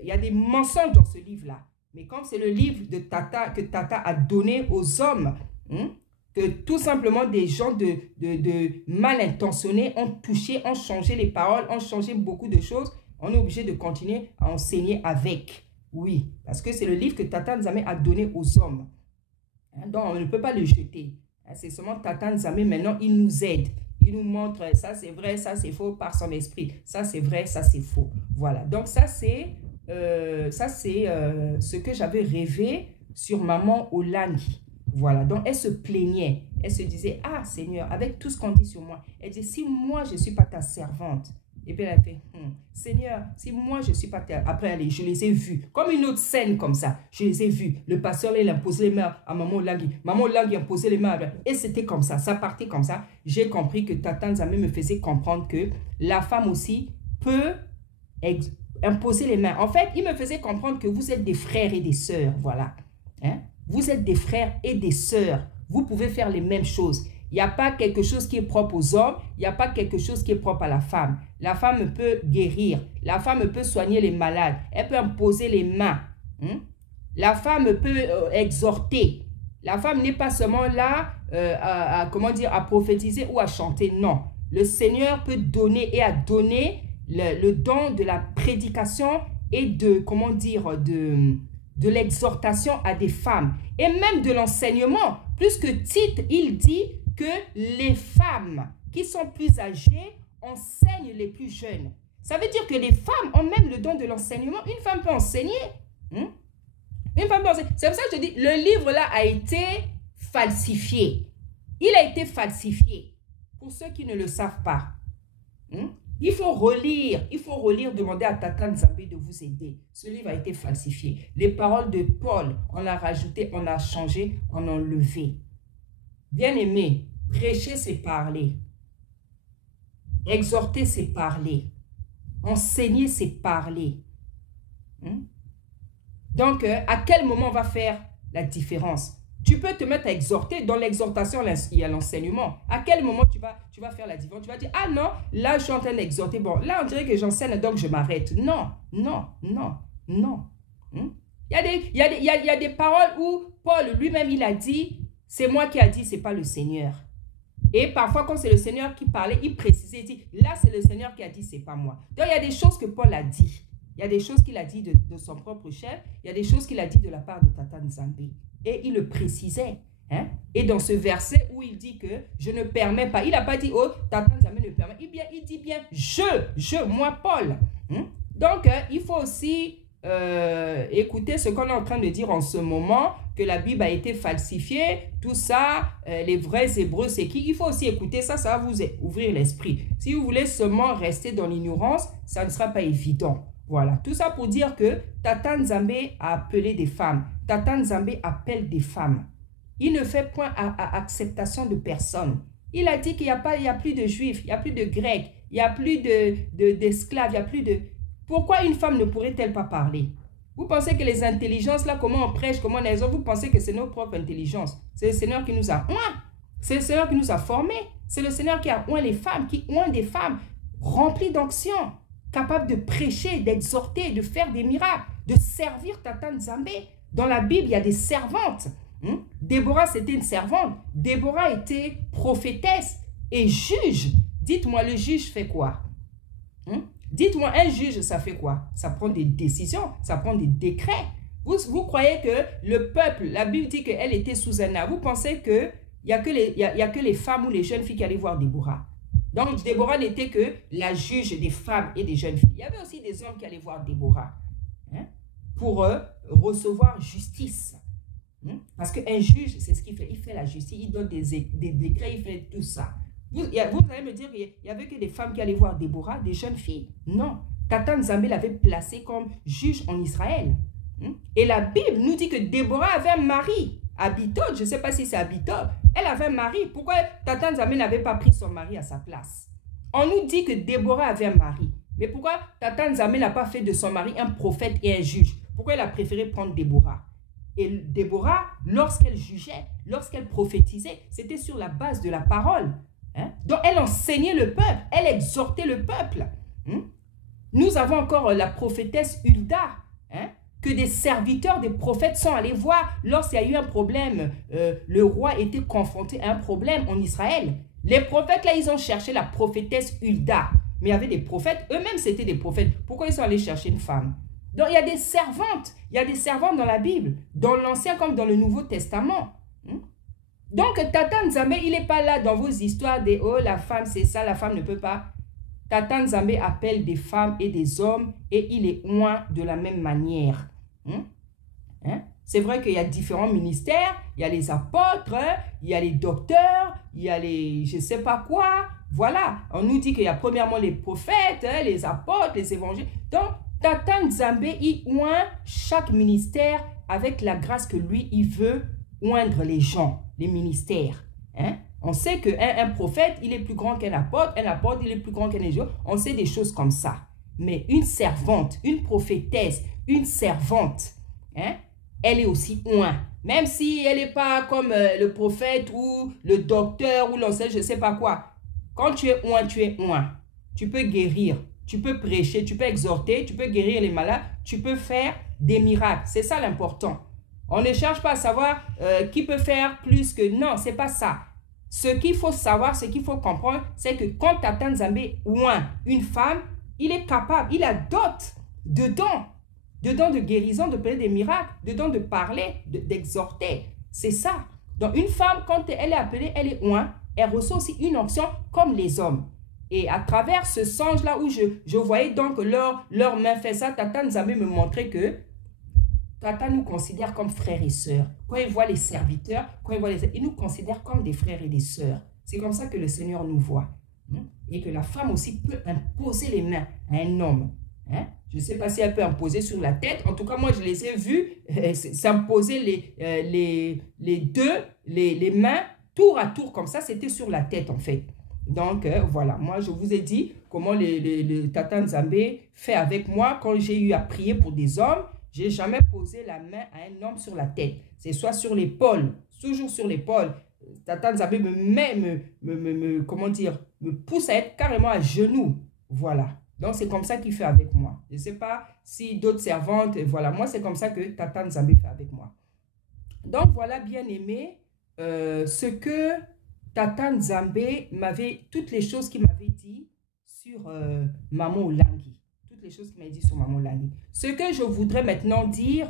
Il y a des mensonges dans ce livre-là. Mais comme c'est le livre de Tata, que Tata a donné aux hommes, que tout simplement des gens de mal intentionnés ont touché, ont changé les paroles, ont changé beaucoup de choses, on est obligé de continuer à enseigner avec. Oui, parce que c'est le livre que Tata Nzambe a donné aux hommes. Donc, on ne peut pas le jeter. C'est seulement Tata Nzambe, maintenant, il nous aide. Il nous montre, ça c'est vrai, ça c'est faux par son esprit. Ça c'est vrai, ça c'est faux. Voilà, donc ça c'est... ce que j'avais rêvé sur maman Olangi. Voilà, donc elle se plaignait. Elle se disait, ah Seigneur, avec tout ce qu'on dit sur moi. Elle dit, si moi je ne suis pas ta servante. Et puis elle a fait, Seigneur, si moi je ne suis pas ta... Après, allez, je les ai vus. Comme une autre scène comme ça. Je les ai vus. Le pasteur, là, il a posé les mains à maman Olangi. Maman Olangi a posé les mains. Et c'était comme ça. Ça partait comme ça. J'ai compris que Tata Nzambe me faisait comprendre que la femme aussi peut... imposer les mains. En fait, il me faisait comprendre que vous êtes des frères et des sœurs. Voilà. Vous êtes des frères et des sœurs. Vous pouvez faire les mêmes choses. Il n'y a pas quelque chose qui est propre aux hommes. Il n'y a pas quelque chose qui est propre à la femme. La femme peut guérir. La femme peut soigner les malades. Elle peut imposer les mains. La femme peut exhorter. La femme n'est pas seulement là à prophétiser ou à chanter. Non. Le Seigneur peut donner et a donné le don de la prédication et de l'exhortation à des femmes. Et même de l'enseignement. Plus que Tite, il dit que les femmes qui sont plus âgées enseignent les plus jeunes. Ça veut dire que les femmes ont même le don de l'enseignement. Une femme peut enseigner. Une femme peut enseigner. C'est pour ça que je dis, le livre-là a été falsifié. Il a été falsifié. Pour ceux qui ne le savent pas. Il faut relire, demander à Tata Nzambe de vous aider. Ce livre a été falsifié. Les paroles de Paul, on a rajouté, on a changé, on a enlevé. Bien-aimé, prêcher c'est parler. Exhorter c'est parler. Enseigner c'est parler. Donc, à quel moment on va faire la différence? Tu peux te mettre à exhorter. Dans l'exhortation, il y a l'enseignement. À quel moment tu vas faire la différence? Tu vas dire, ah non, là, je suis en train d'exhorter. Bon, là, on dirait que j'enseigne, donc je m'arrête. Non, non, non, non. Il y a des paroles où Paul lui-même, il a dit, c'est moi qui a dit, c'est pas le Seigneur. Et parfois, quand c'est le Seigneur qui parlait, il précisait, il dit, là, c'est le Seigneur qui a dit, c'est pas moi. Donc, il y a des choses que Paul a dit. Il y a des choses qu'il a dit de son propre chef. Il y a des choses qu'il a dit de la part de Tata Nzambe. Et il le précisait. Hein? Et dans ce verset où il dit que je ne permets pas, il n'a pas dit, oh, Tata Nzambe ne permet. Il dit bien, moi, Paul. Donc, il faut aussi écouter ce qu'on est en train de dire en ce moment, que la Bible a été falsifiée, tout ça, les vrais Hébreux, c'est qui? Il faut aussi écouter ça, ça va vous ouvrir l'esprit. Si vous voulez seulement rester dans l'ignorance, ça ne sera pas évident. Voilà, tout ça pour dire que Tata Nzambe a appelé des femmes. Tata Nzambe appelle des femmes. Il ne fait point à acceptation de personne. Il a dit qu'il n'y a plus de juifs, il n'y a plus de grecs, il n'y a plus d'esclaves, il n'y a plus de... Pourquoi une femme ne pourrait-elle pas parler? Vous pensez que les intelligences, là, comment on prêche, comment on les autres, vous pensez que c'est nos propres intelligences. C'est le Seigneur qui nous a oint. C'est le Seigneur qui nous a formés. C'est le Seigneur qui a oint les femmes, qui oint des femmes remplies d'onction, capables de prêcher, d'exhorter, de faire des miracles, de servir Tata Nzambe. Dans la Bible, il y a des servantes. Déborah, c'était une servante. Déborah était prophétesse et juge. Dites-moi, le juge fait quoi? Dites-moi, un juge, ça fait quoi? Ça prend des décisions, ça prend des décrets. Vous croyez que le peuple, la Bible dit qu'elle était sous un arbre. Vous pensez qu'il n'y a que les femmes ou les jeunes filles qui allaient voir Déborah. Donc, Déborah n'était que la juge des femmes et des jeunes filles. Il y avait aussi des hommes qui allaient voir Déborah pour recevoir justice. Parce qu'un juge, c'est ce qu'il fait. Il fait la justice, il donne des décrets, il fait tout ça. Vous allez me dire qu'il n'y avait que des femmes qui allaient voir Déborah, des jeunes filles. Non. Tata Nzambe l'avait placée comme juge en Israël. Et la Bible nous dit que Déborah avait un mari. Abitod, je ne sais pas si c'est Abitod. Elle avait un mari. Pourquoi Tata Nzambe n'avait pas pris son mari à sa place? On nous dit que Déborah avait un mari. Mais pourquoi Tata Nzambe n'a pas fait de son mari un prophète et un juge? Pourquoi elle a préféré prendre Déborah? Et Déborah, lorsqu'elle jugeait, lorsqu'elle prophétisait, c'était sur la base de la parole. Donc, elle enseignait le peuple, elle exhortait le peuple. Nous avons encore la prophétesse Hulda, que des serviteurs des prophètes sont allés voir lorsqu'il y a eu un problème. Le roi était confronté à un problème en Israël. Les prophètes, là, ils ont cherché la prophétesse Hulda. Mais il y avait des prophètes, eux-mêmes, c'était des prophètes. Pourquoi ils sont allés chercher une femme? Donc, il y a des servantes. Il y a des servantes dans la Bible, dans l'Ancien comme dans le Nouveau Testament. Donc, Tata Nzambe, il n'est pas là dans vos histoires de « Oh, la femme, c'est ça, la femme ne peut pas ». Tata Nzambe appelle des femmes et des hommes et il est oint de la même manière. C'est vrai qu'il y a différents ministères. Il y a les apôtres, il y a les docteurs, il y a les je ne sais pas quoi. Voilà, on nous dit qu'il y a premièrement les prophètes, les apôtres, les évangiles. Donc, Tata Nzambe, il oint chaque ministère avec la grâce que lui, il veut oindre les gens, les ministères. On sait qu'un prophète, il est plus grand qu'un apôtre il est plus grand qu'un évangile. On sait des choses comme ça. Mais une servante, une prophétesse, une servante, elle est aussi oint. Même si elle n'est pas comme le prophète ou le docteur ou l'enseignant, je ne sais pas quoi. Quand tu es oint, tu es oint. Tu peux guérir, tu peux prêcher, tu peux exhorter, tu peux guérir les malades, tu peux faire des miracles. C'est ça l'important. On ne cherche pas à savoir qui peut faire plus que... Non, ce n'est pas ça. Ce qu'il faut savoir, ce qu'il faut comprendre, c'est que quand Tata Nzambe oint une femme, il est capable, il a de dons de guérison, de faire des miracles, de dons de parler, d'exhorter. C'est ça. Donc une femme, quand elle est appelée, elle est oint, elle reçoit aussi une onction comme les hommes. Et à travers ce songe-là où je voyais donc leur main faire ça, Tata Nzambe me montrait que Tata nous considère comme frères et sœurs. Quand il voit les serviteurs, il nous considère comme des frères et des sœurs. C'est comme ça que le Seigneur nous voit. Et que la femme aussi peut imposer les mains à un homme. Je ne sais pas si elle peut imposer sur la tête. En tout cas, moi, je les ai vus s'imposer les mains tour à tour comme ça. C'était sur la tête, en fait. Donc, voilà. Moi, je vous ai dit comment le Tata Nzambe fait avec moi quand j'ai eu à prier pour des hommes. j'ai jamais posé la main à un homme sur la tête. C'est soit sur l'épaule, toujours sur l'épaule. Tata Nzambe comment dire, me pousse à être carrément à genoux. Voilà. Donc, c'est comme ça qu'il fait avec moi. Je ne sais pas si d'autres servantes, voilà. Moi, c'est comme ça que Tata Nzambe fait avec moi. Donc, voilà, bien aimé, ce que Tata Nzambe m'avait, toutes les choses qu'il m'avait dit sur Maman Olangi. Toutes les choses qu'il m'a dit sur Maman Olangi. Ce que je voudrais maintenant dire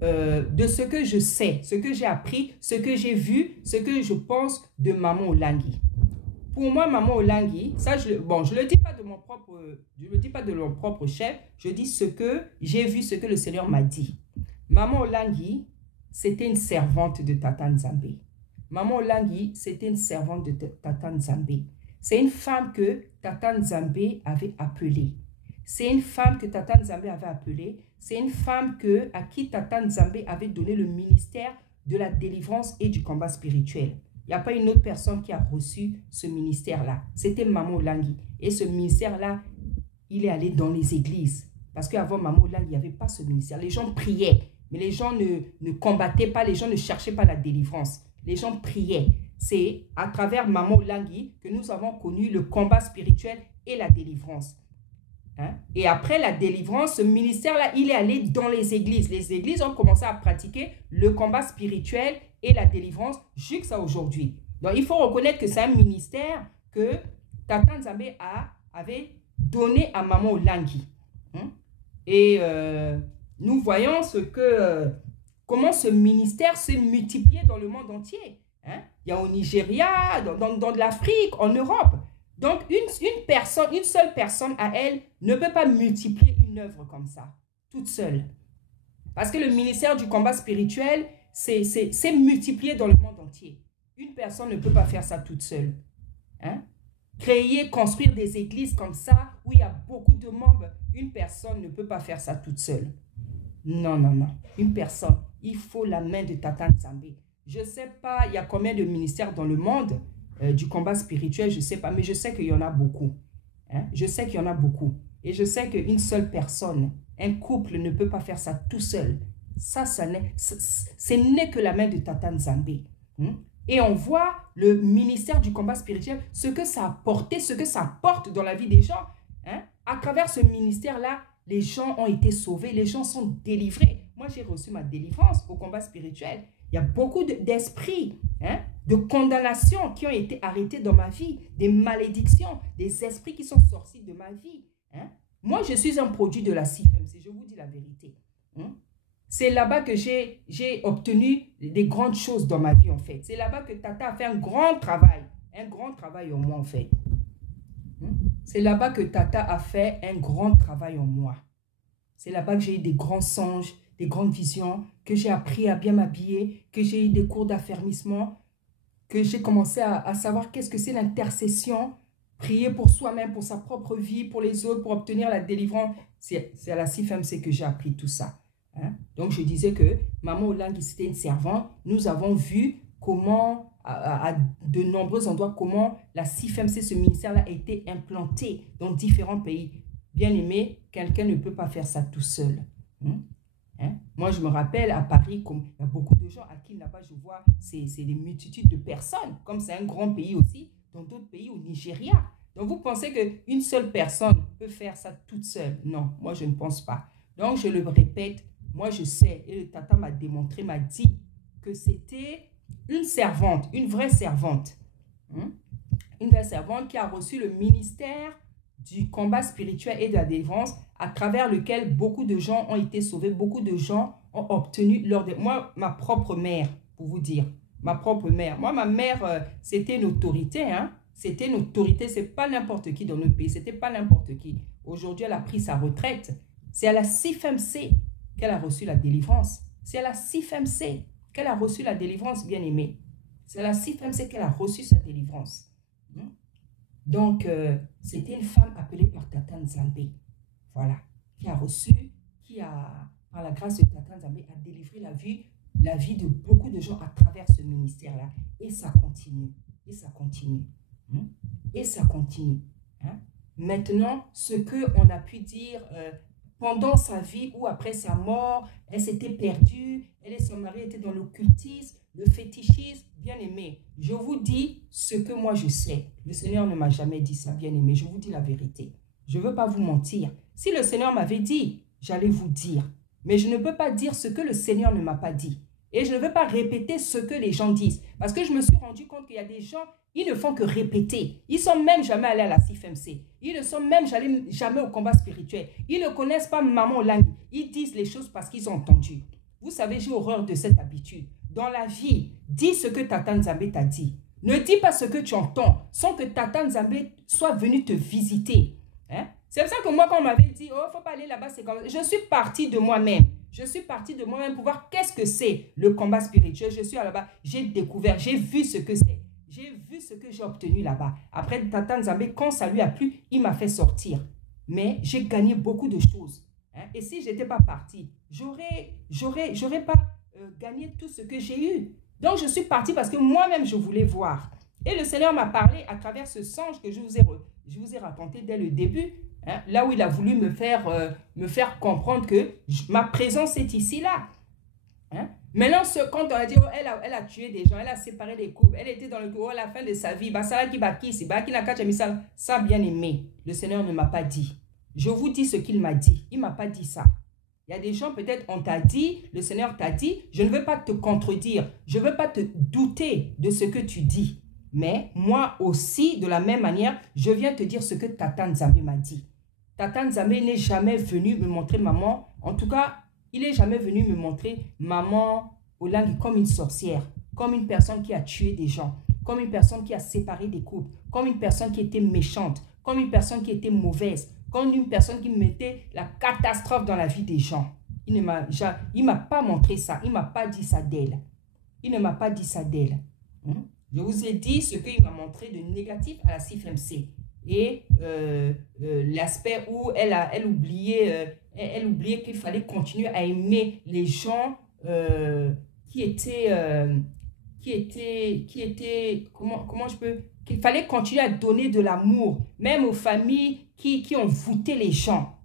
de ce que je sais, ce que j'ai appris, ce que j'ai vu, ce que je pense de Maman Olangi. Pour moi, Maman Olangi, ça, je le dis pas de mon propre, je le dis pas de mon propre chef, je dis ce que j'ai vu, ce que le Seigneur m'a dit. Maman Olangi, c'était une servante de Tata Nzambe. Maman Olangi, c'était une servante de Tata Nzambe. C'est une femme que Tata Nzambe avait appelée. C'est une femme que Tata Nzambe avait appelée. C'est une femme à qui Tata Nzambe avait donné le ministère de la délivrance et du combat spirituel. Il n'y a pas une autre personne qui a reçu ce ministère-là. C'était Maman Olangi. Et ce ministère-là, il est allé dans les églises. Parce qu'avant Maman Olangi, il n'y avait pas ce ministère. Les gens priaient, mais les gens ne combattaient pas, les gens ne cherchaient pas la délivrance. Les gens priaient. C'est à travers Maman Olangi que nous avons connu le combat spirituel et la délivrance. Hein? Et après la délivrance, ce ministère-là, il est allé dans les églises. Les églises ont commencé à pratiquer le combat spirituel et la délivrance jusqu'à aujourd'hui. Donc, il faut reconnaître que c'est un ministère que Tata Nzambe avait donné à Maman Olangi. Hein? Et nous voyons comment ce ministère s'est multiplié dans le monde entier. Hein? Il y a au Nigeria, dans l'Afrique, en Europe. Donc, une seule personne à elle ne peut pas multiplier une œuvre comme ça, toute seule. Parce que le ministère du combat spirituel, c'est multiplié dans le monde entier. Une personne ne peut pas faire ça toute seule. Hein? Construire des églises comme ça, où il y a beaucoup de membres, une personne ne peut pas faire ça toute seule. Non, non, non. Une personne, il faut la main de Tata Nzambe. Je ne sais pas, il y a combien de ministères dans le monde du combat spirituel, je ne sais pas, mais je sais qu'il y en a beaucoup. Hein? Je sais qu'il y en a beaucoup. Et je sais qu'une seule personne, un couple ne peut pas faire ça tout seul. Ce n'est que la main de Tata Nzambe. Et on voit le ministère du combat spirituel, ce que ça a porté, ce que ça porte dans la vie des gens. Hein? À travers ce ministère-là, les gens ont été sauvés, les gens sont délivrés. Moi, j'ai reçu ma délivrance au combat spirituel. Il y a beaucoup d'esprits, de condamnation qui ont été arrêtés dans ma vie, des malédictions, des esprits qui sont sortis de ma vie. Hein? Moi, je suis un produit de la CIFMC, je vous dis la vérité. C'est là-bas que j'ai obtenu des grandes choses dans ma vie, en fait. C'est là-bas que Tata a fait un grand travail en moi, en fait. C'est là-bas que Tata a fait un grand travail en moi. C'est là-bas que j'ai eu des grands songes, des grandes visions, que j'ai appris à bien m'habiller, que j'ai eu des cours d'affermissement, que j'ai commencé à savoir qu'est-ce que c'est l'intercession, prier pour soi-même, pour sa propre vie, pour les autres, pour obtenir la délivrance. C'est à la CIFMC que j'ai appris tout ça. Hein? Donc, je disais que Maman Olangi, c'était une servante. Nous avons vu comment, à de nombreux endroits, comment la CIFMC, ce ministère-là, a été implanté dans différents pays. Bien aimé, quelqu'un ne peut pas faire ça tout seul. Moi, je me rappelle à Paris, il y a beaucoup de gens à qui là-bas, je vois, c'est des multitudes de personnes. Comme c'est un grand pays aussi, dans d'autres pays, au Nigeria. Donc, vous pensez qu'une seule personne peut faire ça toute seule? Non, moi, je ne pense pas. Donc, je le répète, moi, je sais, et le Tata m'a démontré, m'a dit que c'était une servante, une vraie servante. Une vraie servante qui a reçu le ministère du combat spirituel et de la délivrance à travers lequel beaucoup de gens ont été sauvés, beaucoup de gens ont obtenu Moi, ma propre mère, pour vous dire, ma propre mère. Moi, ma mère, c'était une autorité, hein. C'était une autorité, c'est pas n'importe qui dans notre pays, c'était pas n'importe qui. Aujourd'hui, elle a pris sa retraite. C'est à la CIFMC qu'elle a reçu la délivrance. C'est à la CIFMC qu'elle a reçu la délivrance, bien aimée. C'est à la CIFMC qu'elle a reçu sa délivrance. Donc, c'était une femme appelée par Tata Nzambe. Voilà. Qui a reçu, par la grâce de Tata Nzambe, a délivré la vie de beaucoup de gens à travers ce ministère-là. Et ça continue. Et ça continue. Et ça continue. Maintenant, ce qu'on a pu dire pendant sa vie ou après sa mort, elle s'était perdue, elle et son mari étaient dans l'occultisme, le fétichisme. Bien aimé, je vous dis ce que moi je sais. Le Seigneur ne m'a jamais dit ça, bien aimé. Je vous dis la vérité. Je ne veux pas vous mentir. Si le Seigneur m'avait dit, j'allais vous dire. Mais je ne peux pas dire ce que le Seigneur ne m'a pas dit. Et je ne veux pas répéter ce que les gens disent. Parce que je me suis rendu compte qu'il y a des gens, ils ne font que répéter. Ils ne sont même jamais allés à la CIFMC. Ils ne sont même jamais au combat spirituel. Ils ne connaissent pas Maman Olangi. Ils disent les choses parce qu'ils ont entendu. Vous savez, j'ai horreur de cette habitude. Dans la vie, dis ce que Tata Nzambe t'a dit. Ne dis pas ce que tu entends sans que Tata Nzambe soit venu te visiter. Hein? C'est pour ça que moi, quand on m'avait dit, oh, il ne faut pas aller là-bas, c'est comme ça. Je suis partie de moi-même. Je suis partie de moi-même pour voir qu'est-ce que c'est le combat spirituel. Je suis là-bas, j'ai découvert, j'ai vu ce que c'est. J'ai vu ce que j'ai obtenu là-bas. Après, Tata Nzambe, quand ça lui a plu, il m'a fait sortir. Mais j'ai gagné beaucoup de choses. Hein? Et si je n'étais pas partie, j'aurais pas gagné tout ce que j'ai eu. Donc, je suis partie parce que moi-même, je voulais voir. Et le Seigneur m'a parlé à travers ce songe que je vous ai raconté dès le début. Hein, là où il a voulu me faire comprendre que ma présence est ici, là. Hein? Maintenant, quand on a dit, oh, elle a tué des gens, elle a séparé des couples, elle était dans le coup, à la fin de sa vie, ça bien aimé. Le Seigneur ne m'a pas dit. Je vous dis ce qu'il m'a dit. Il ne m'a pas dit ça. Il y a des gens, peut-être, on t'a dit, le Seigneur t'a dit, je ne veux pas te contredire, je ne veux pas te douter de ce que tu dis. Mais moi aussi, de la même manière, je viens te dire ce que Tata Nzambe m'a dit. Tata Nzambe n'est jamais venu me montrer maman. En tout cas, il n'est jamais venu me montrer maman Olangi comme une sorcière, comme une personne qui a tué des gens, comme une personne qui a séparé des couples, comme une personne qui était méchante, comme une personne qui était mauvaise, comme une personne qui mettait la catastrophe dans la vie des gens. Il ne m'a pas montré ça. Il ne m'a pas dit ça d'elle. Il ne m'a pas dit ça d'elle. Je vous ai dit ce qu'il m'a montré de négatif à la CIFMC. Et l'aspect où elle oubliait qu'il fallait continuer à aimer les gens qu'il fallait continuer à donner de l'amour, même aux familles qui ont voûté les gens.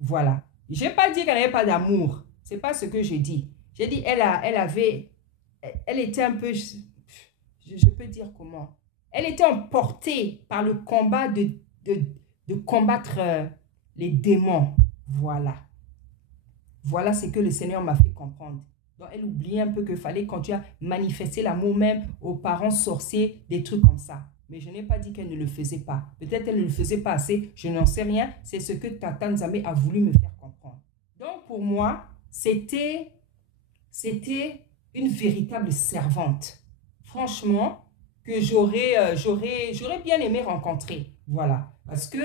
Voilà. Je n'ai pas dit qu'elle n'avait pas d'amour. Ce n'est pas ce que j'ai dit. J'ai dit elle était un peu, je peux dire comment. Elle était emportée par le combat de combattre les démons. Voilà. Voilà ce que le Seigneur m'a fait comprendre. Donc, elle oubliait un peu qu'il fallait continuer à manifester l'amour même aux parents sorciers, des trucs comme ça. Mais je n'ai pas dit qu'elle ne le faisait pas. Peut-être elle ne le faisait pas assez, je n'en sais rien. C'est ce que Tata Nzambe a voulu me faire comprendre. Donc, pour moi, c'était une véritable servante. Franchement, que j'aurais bien aimé rencontrer. Voilà. Parce que,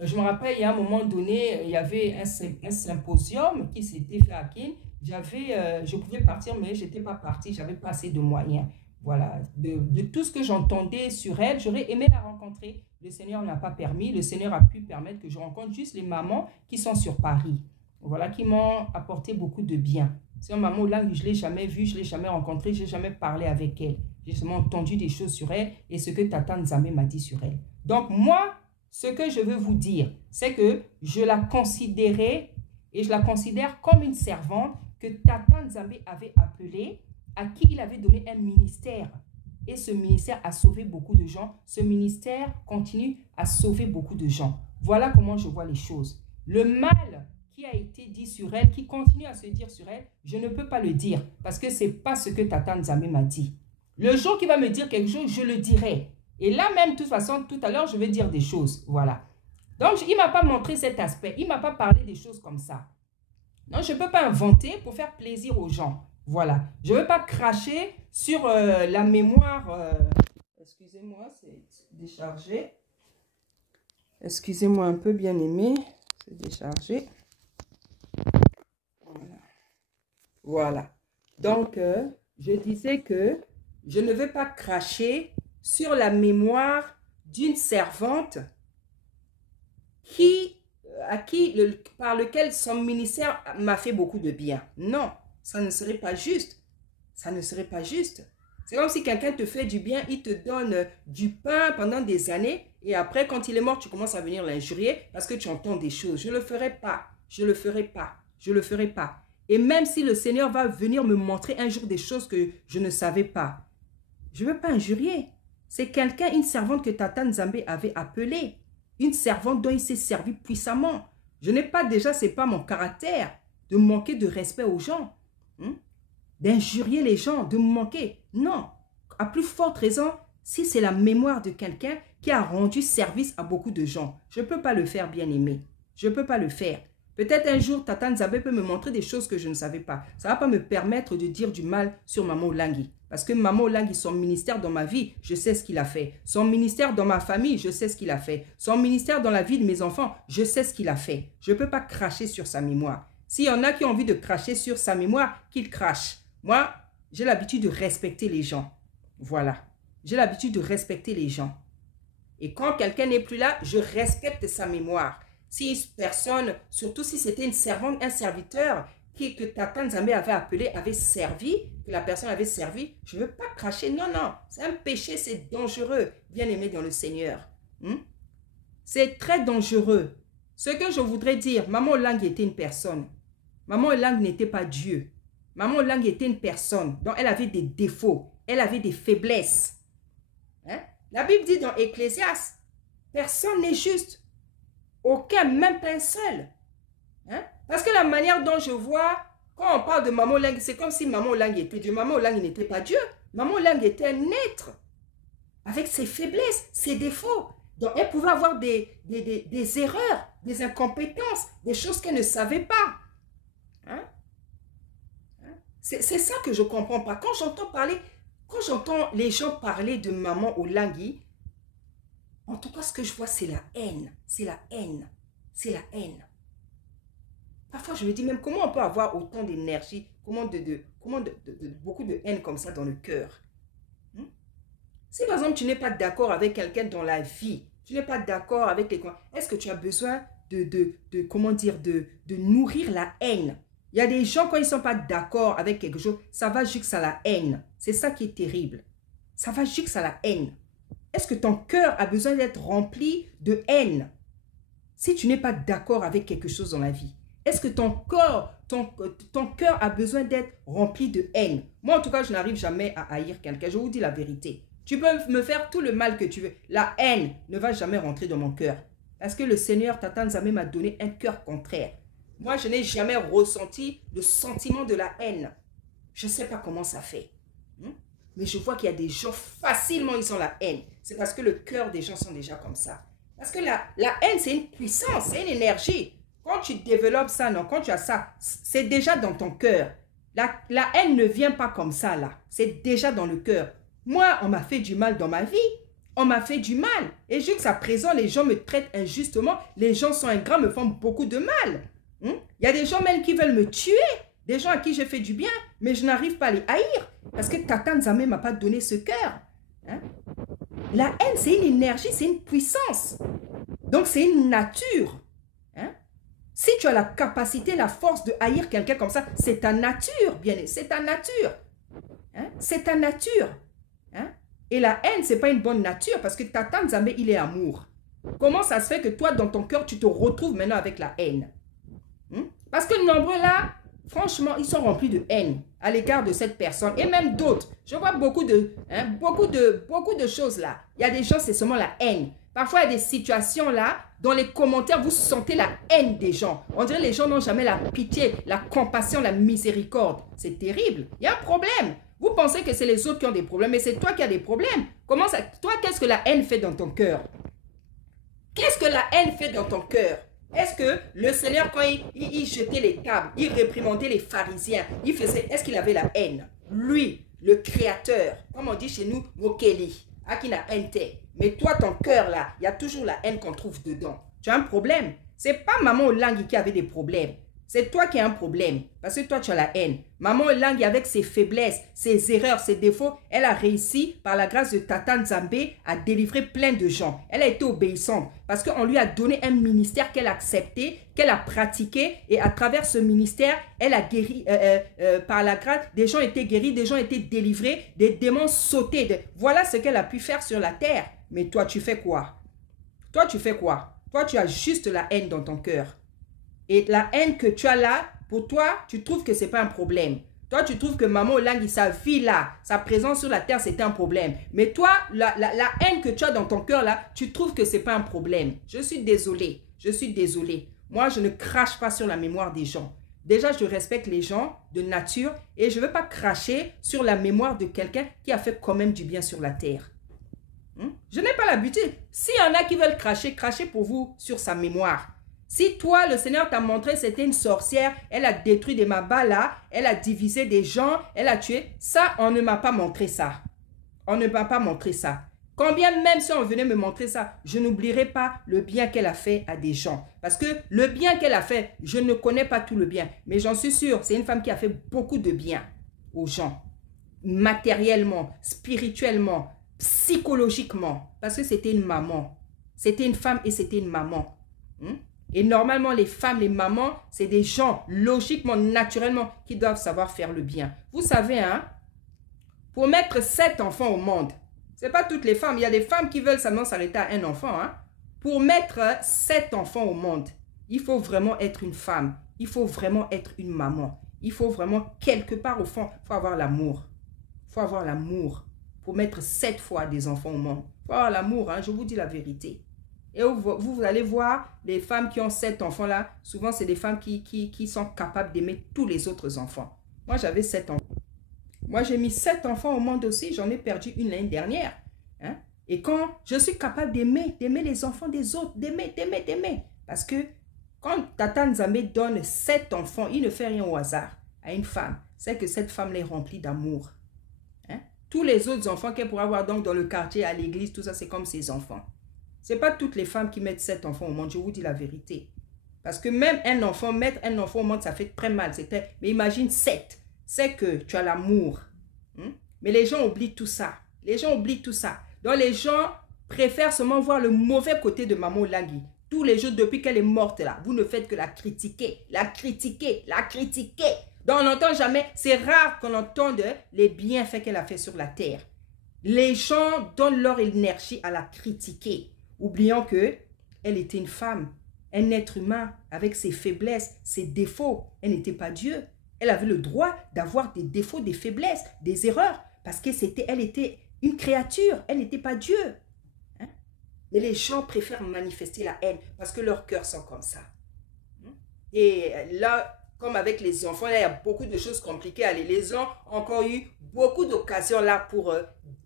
je me rappelle, il y a un moment donné, il y avait un symposium qui s'était fait à Kin. Je pouvais partir, mais je n'étais pas partie, j'avais pas assez de moyens. Voilà. De tout ce que j'entendais sur elle, j'aurais aimé la rencontrer. Le Seigneur n'a pas permis. Le Seigneur a pu permettre que je rencontre juste les mamans qui sont sur Paris. Voilà, qui m'ont apporté beaucoup de bien. C'est une maman là, je ne l'ai jamais vue, je ne l'ai jamais rencontrée, je n'ai jamais parlé avec elle. J'ai seulement entendu des choses sur elle et ce que Tata Nzambe m'a dit sur elle. Donc moi, ce que je veux vous dire, c'est que je la considérais et je la considère comme une servante que Tata Nzambe avait appelée, à qui il avait donné un ministère. Et ce ministère a sauvé beaucoup de gens. Ce ministère continue à sauver beaucoup de gens. Voilà comment je vois les choses. Le mal qui a été dit sur elle, qui continue à se dire sur elle, je ne peux pas le dire parce que ce n'est pas ce que Tata Nzambe m'a dit. Le jour qu'il va me dire quelque chose, je le dirai. Et là même, de toute façon, tout à l'heure, je vais dire des choses. Voilà. Donc, il ne m'a pas montré cet aspect. Il ne m'a pas parlé des choses comme ça. Donc, je ne peux pas inventer pour faire plaisir aux gens. Voilà. Je ne veux pas cracher sur la mémoire. Excusez-moi, c'est déchargé. Excusez-moi un peu, bien aimé. C'est déchargé. Voilà. Voilà. Donc, je disais que je ne veux pas cracher sur la mémoire d'une servante par lequel son ministère m'a fait beaucoup de bien. Non, ça ne serait pas juste. Ça ne serait pas juste. C'est comme si quelqu'un te fait du bien, il te donne du pain pendant des années et après, quand il est mort, tu commences à venir l'injurier parce que tu entends des choses. Je ne le ferai pas. je ne le ferai pas. Je ne le ferai pas. Et même si le Seigneur va venir me montrer un jour des choses que je ne savais pas, je ne veux pas injurier. C'est quelqu'un, une servante que Tata Nzambe avait appelée. Une servante dont il s'est servi puissamment. Je n'ai pas déjà, ce n'est pas mon caractère, de manquer de respect aux gens. D'injurier les gens, de me manquer. Non. À plus forte raison, si c'est la mémoire de quelqu'un qui a rendu service à beaucoup de gens. Je ne peux pas le faire, bien-aimé. Je ne peux pas le faire. Peut-être un jour, Tata Nzambe peut me montrer des choses que je ne savais pas. Ça ne va pas me permettre de dire du mal sur Maman Olangi. Parce que Maman Olangi, son ministère dans ma vie, je sais ce qu'il a fait. Son ministère dans ma famille, je sais ce qu'il a fait. Son ministère dans la vie de mes enfants, je sais ce qu'il a fait. Je ne peux pas cracher sur sa mémoire. S'il y en a qui ont envie de cracher sur sa mémoire, qu'ils crachent. Moi, j'ai l'habitude de respecter les gens. Voilà. J'ai l'habitude de respecter les gens. Et quand quelqu'un n'est plus là, je respecte sa mémoire. Si une personne, surtout si c'était une servante, un serviteur que Tata Nzambe avait appelé, avait servi, que la personne avait servi, je ne veux pas cracher. Non, non, c'est un péché, c'est dangereux, bien aimé dans le Seigneur. C'est très dangereux. Ce que je voudrais dire, Maman Olangi était une personne. Maman Olangi n'était pas Dieu. Maman Olangi était une personne dont elle avait des défauts, elle avait des faiblesses. La Bible dit dans Ecclésiaste, personne n'est juste. Aucun, même pas un seul. Parce que la manière dont je vois, quand on parle de Maman Olangi, c'est comme si Maman Olangi était Dieu. Maman Olangi n'était pas Dieu. Maman Olangi était un être. Avec ses faiblesses, ses défauts. Donc elle pouvait avoir des erreurs, des incompétences, des choses qu'elle ne savait pas. C'est ça que je ne comprends pas. Quand j'entends les gens parler de Maman Olangi, en tout cas, ce que je vois, c'est la haine. C'est la haine. C'est la haine. Parfois, je me dis même, comment on peut avoir autant d'énergie, beaucoup de haine comme ça dans le cœur. Si par exemple, tu n'es pas d'accord avec quelqu'un dans la vie, tu n'es pas d'accord avec les... Est-ce que tu as besoin de nourrir la haine? Il y a des gens, quand ils ne sont pas d'accord avec quelque chose, ça va jusqu'à la haine. C'est ça qui est terrible. Ça va jusqu'à la haine. Est-ce que ton cœur a besoin d'être rempli de haine? Si tu n'es pas d'accord avec quelque chose dans la vie, est-ce que ton cœur a besoin d'être rempli de haine? Moi, en tout cas, je n'arrive jamais à haïr quelqu'un. Je vous dis la vérité. Tu peux me faire tout le mal que tu veux. La haine ne va jamais rentrer dans mon cœur. Parce que le Seigneur, Tata Nzambe, m'a donné un cœur contraire. Moi, je n'ai jamais ressenti le sentiment de la haine. Je ne sais pas comment ça fait. Mais je vois qu'il y a des gens, facilement, ils ont la haine. C'est parce que le cœur des gens sont déjà comme ça. Parce que la haine, c'est une puissance, c'est une énergie. Quand tu développes ça, non, quand tu as ça, c'est déjà dans ton cœur. La haine ne vient pas comme ça, là. C'est déjà dans le cœur. Moi, on m'a fait du mal dans ma vie. On m'a fait du mal. Et jusqu'à présent, les gens me traitent injustement. Les gens sont ingrats, me font beaucoup de mal. Il y a des gens même qui veulent me tuer. Des gens à qui j'ai fait du bien, mais je n'arrive pas à les haïr. Parce que Tata Nzambe ne m'a pas donné ce cœur. La haine, c'est une énergie, c'est une puissance. Donc, c'est une nature. Si tu as la capacité, la force de haïr quelqu'un comme ça, c'est ta nature, bien, c'est ta nature. C'est ta nature. Et la haine, ce n'est pas une bonne nature parce que Tata Nzambe, il est amour. Comment ça se fait que toi, dans ton cœur, tu te retrouves maintenant avec la haine? Parce que nombreux là, franchement, ils sont remplis de haine à l'égard de cette personne et même d'autres. Je vois beaucoup de choses là. Il y a des gens, c'est seulement la haine. Parfois, il y a des situations là, dans les commentaires, vous sentez la haine des gens. On dirait que les gens n'ont jamais la pitié, la compassion, la miséricorde. C'est terrible. Il y a un problème. Vous pensez que c'est les autres qui ont des problèmes, mais c'est toi qui as des problèmes. Comment ça? Toi, qu'est-ce que la haine fait dans ton cœur? Qu'est-ce que la haine fait dans ton cœur? Est-ce que le Seigneur, quand il jetait les tables, il réprimandait les pharisiens, est-ce qu'il avait la haine? Lui, le créateur, comme on dit chez nous, Mokeli, à qui la haine t'est. Mais toi, ton cœur là, il y a toujours la haine qu'on trouve dedans. Tu as un problème. C'est pas Maman Olangi qui avait des problèmes. C'est toi qui as un problème. Parce que toi, tu as la haine. Maman Olangi, avec ses faiblesses, ses erreurs, ses défauts, elle a réussi, par la grâce de Tata Nzambe, à délivrer plein de gens. Elle a été obéissante. Parce qu'on lui a donné un ministère qu'elle a accepté, qu'elle a pratiqué. Et à travers ce ministère, elle a guéri, par la grâce, des gens étaient guéris, des gens étaient délivrés, des démons sautés. Voilà ce qu'elle a pu faire sur la terre. Mais toi, tu fais quoi? Toi, tu fais quoi? Toi, tu as juste la haine dans ton cœur. Et la haine que tu as là, pour toi, tu trouves que ce n'est pas un problème. Toi, tu trouves que maman Olangi, sa vie là, sa présence sur la terre, c'était un problème. Mais toi, la haine que tu as dans ton cœur là, tu trouves que ce n'est pas un problème. Je suis désolée. Je suis désolée. Moi, je ne crache pas sur la mémoire des gens. Déjà, je respecte les gens de nature et je ne veux pas cracher sur la mémoire de quelqu'un qui a fait quand même du bien sur la terre. Je n'ai pas l'habitude. S'il y en a qui veulent cracher, crachez pour vous sur sa mémoire. Si toi, le Seigneur t'a montré c'était une sorcière, elle a détruit des Mabala, elle a divisé des gens, elle a tué, ça, on ne m'a pas montré ça. On ne m'a pas montré ça. Combien même si on venait me montrer ça, je n'oublierai pas le bien qu'elle a fait à des gens. Parce que le bien qu'elle a fait, je ne connais pas tout le bien. Mais j'en suis sûre, c'est une femme qui a fait beaucoup de bien aux gens. Matériellement, spirituellement, psychologiquement. Parce que c'était une maman. C'était une femme et c'était une maman. Et normalement, les femmes, les mamans, c'est des gens, logiquement, naturellement, qui doivent savoir faire le bien. Vous savez, hein, pour mettre 7 enfants au monde, ce n'est pas toutes les femmes. Il y a des femmes qui veulent seulement s'arrêter à un enfant. Hein. Pour mettre 7 enfants au monde, il faut vraiment être une femme. Il faut vraiment être une maman. Il faut vraiment, quelque part au fond, il faut avoir l'amour. Il faut avoir l'amour pour mettre 7 fois des enfants au monde. Il faut avoir l'amour, hein, je vous dis la vérité. Et vous allez voir, les femmes qui ont 7 enfants-là, souvent, c'est des femmes qui sont capables d'aimer tous les autres enfants. Moi, j'avais 7 enfants. Moi, j'ai mis 7 enfants au monde aussi. J'en ai perdu une l'année dernière. Hein? Et quand je suis capable d'aimer les enfants des autres, d'aimer. Parce que quand Tata Nzambe donne 7 enfants, il ne fait rien au hasard à une femme. C'est que cette femme est remplie d'amour. Hein? Tous les autres enfants qu'elle pourra avoir donc dans le quartier, à l'église, tout ça, c'est comme ses enfants. Ce n'est pas toutes les femmes qui mettent 7 enfants au monde, je vous dis la vérité. Parce que même un enfant, mettre un enfant au monde, ça fait très mal. Mais imagine 7. C'est que tu as l'amour. Mais les gens oublient tout ça. Les gens oublient tout ça. Donc les gens préfèrent seulement voir le mauvais côté de Maman Olangi. Tous les jours depuis qu'elle est morte là, vous ne faites que la critiquer, la critiquer, la critiquer. Donc on n'entend jamais, c'est rare qu'on entende les bienfaits qu'elle a fait sur la terre. Les gens donnent leur énergie à la critiquer. Oublions qu'elle était une femme, un être humain avec ses faiblesses, ses défauts. Elle n'était pas Dieu. Elle avait le droit d'avoir des défauts, des faiblesses, des erreurs. Parce qu'elle était une créature. Elle n'était pas Dieu. Hein? Mais les gens préfèrent manifester la haine parce que leurs cœurs sont comme ça. Et là, comme avec les enfants, là, il y a beaucoup de choses compliquées. Allez, les gens ont encore eu beaucoup d'occasions là pour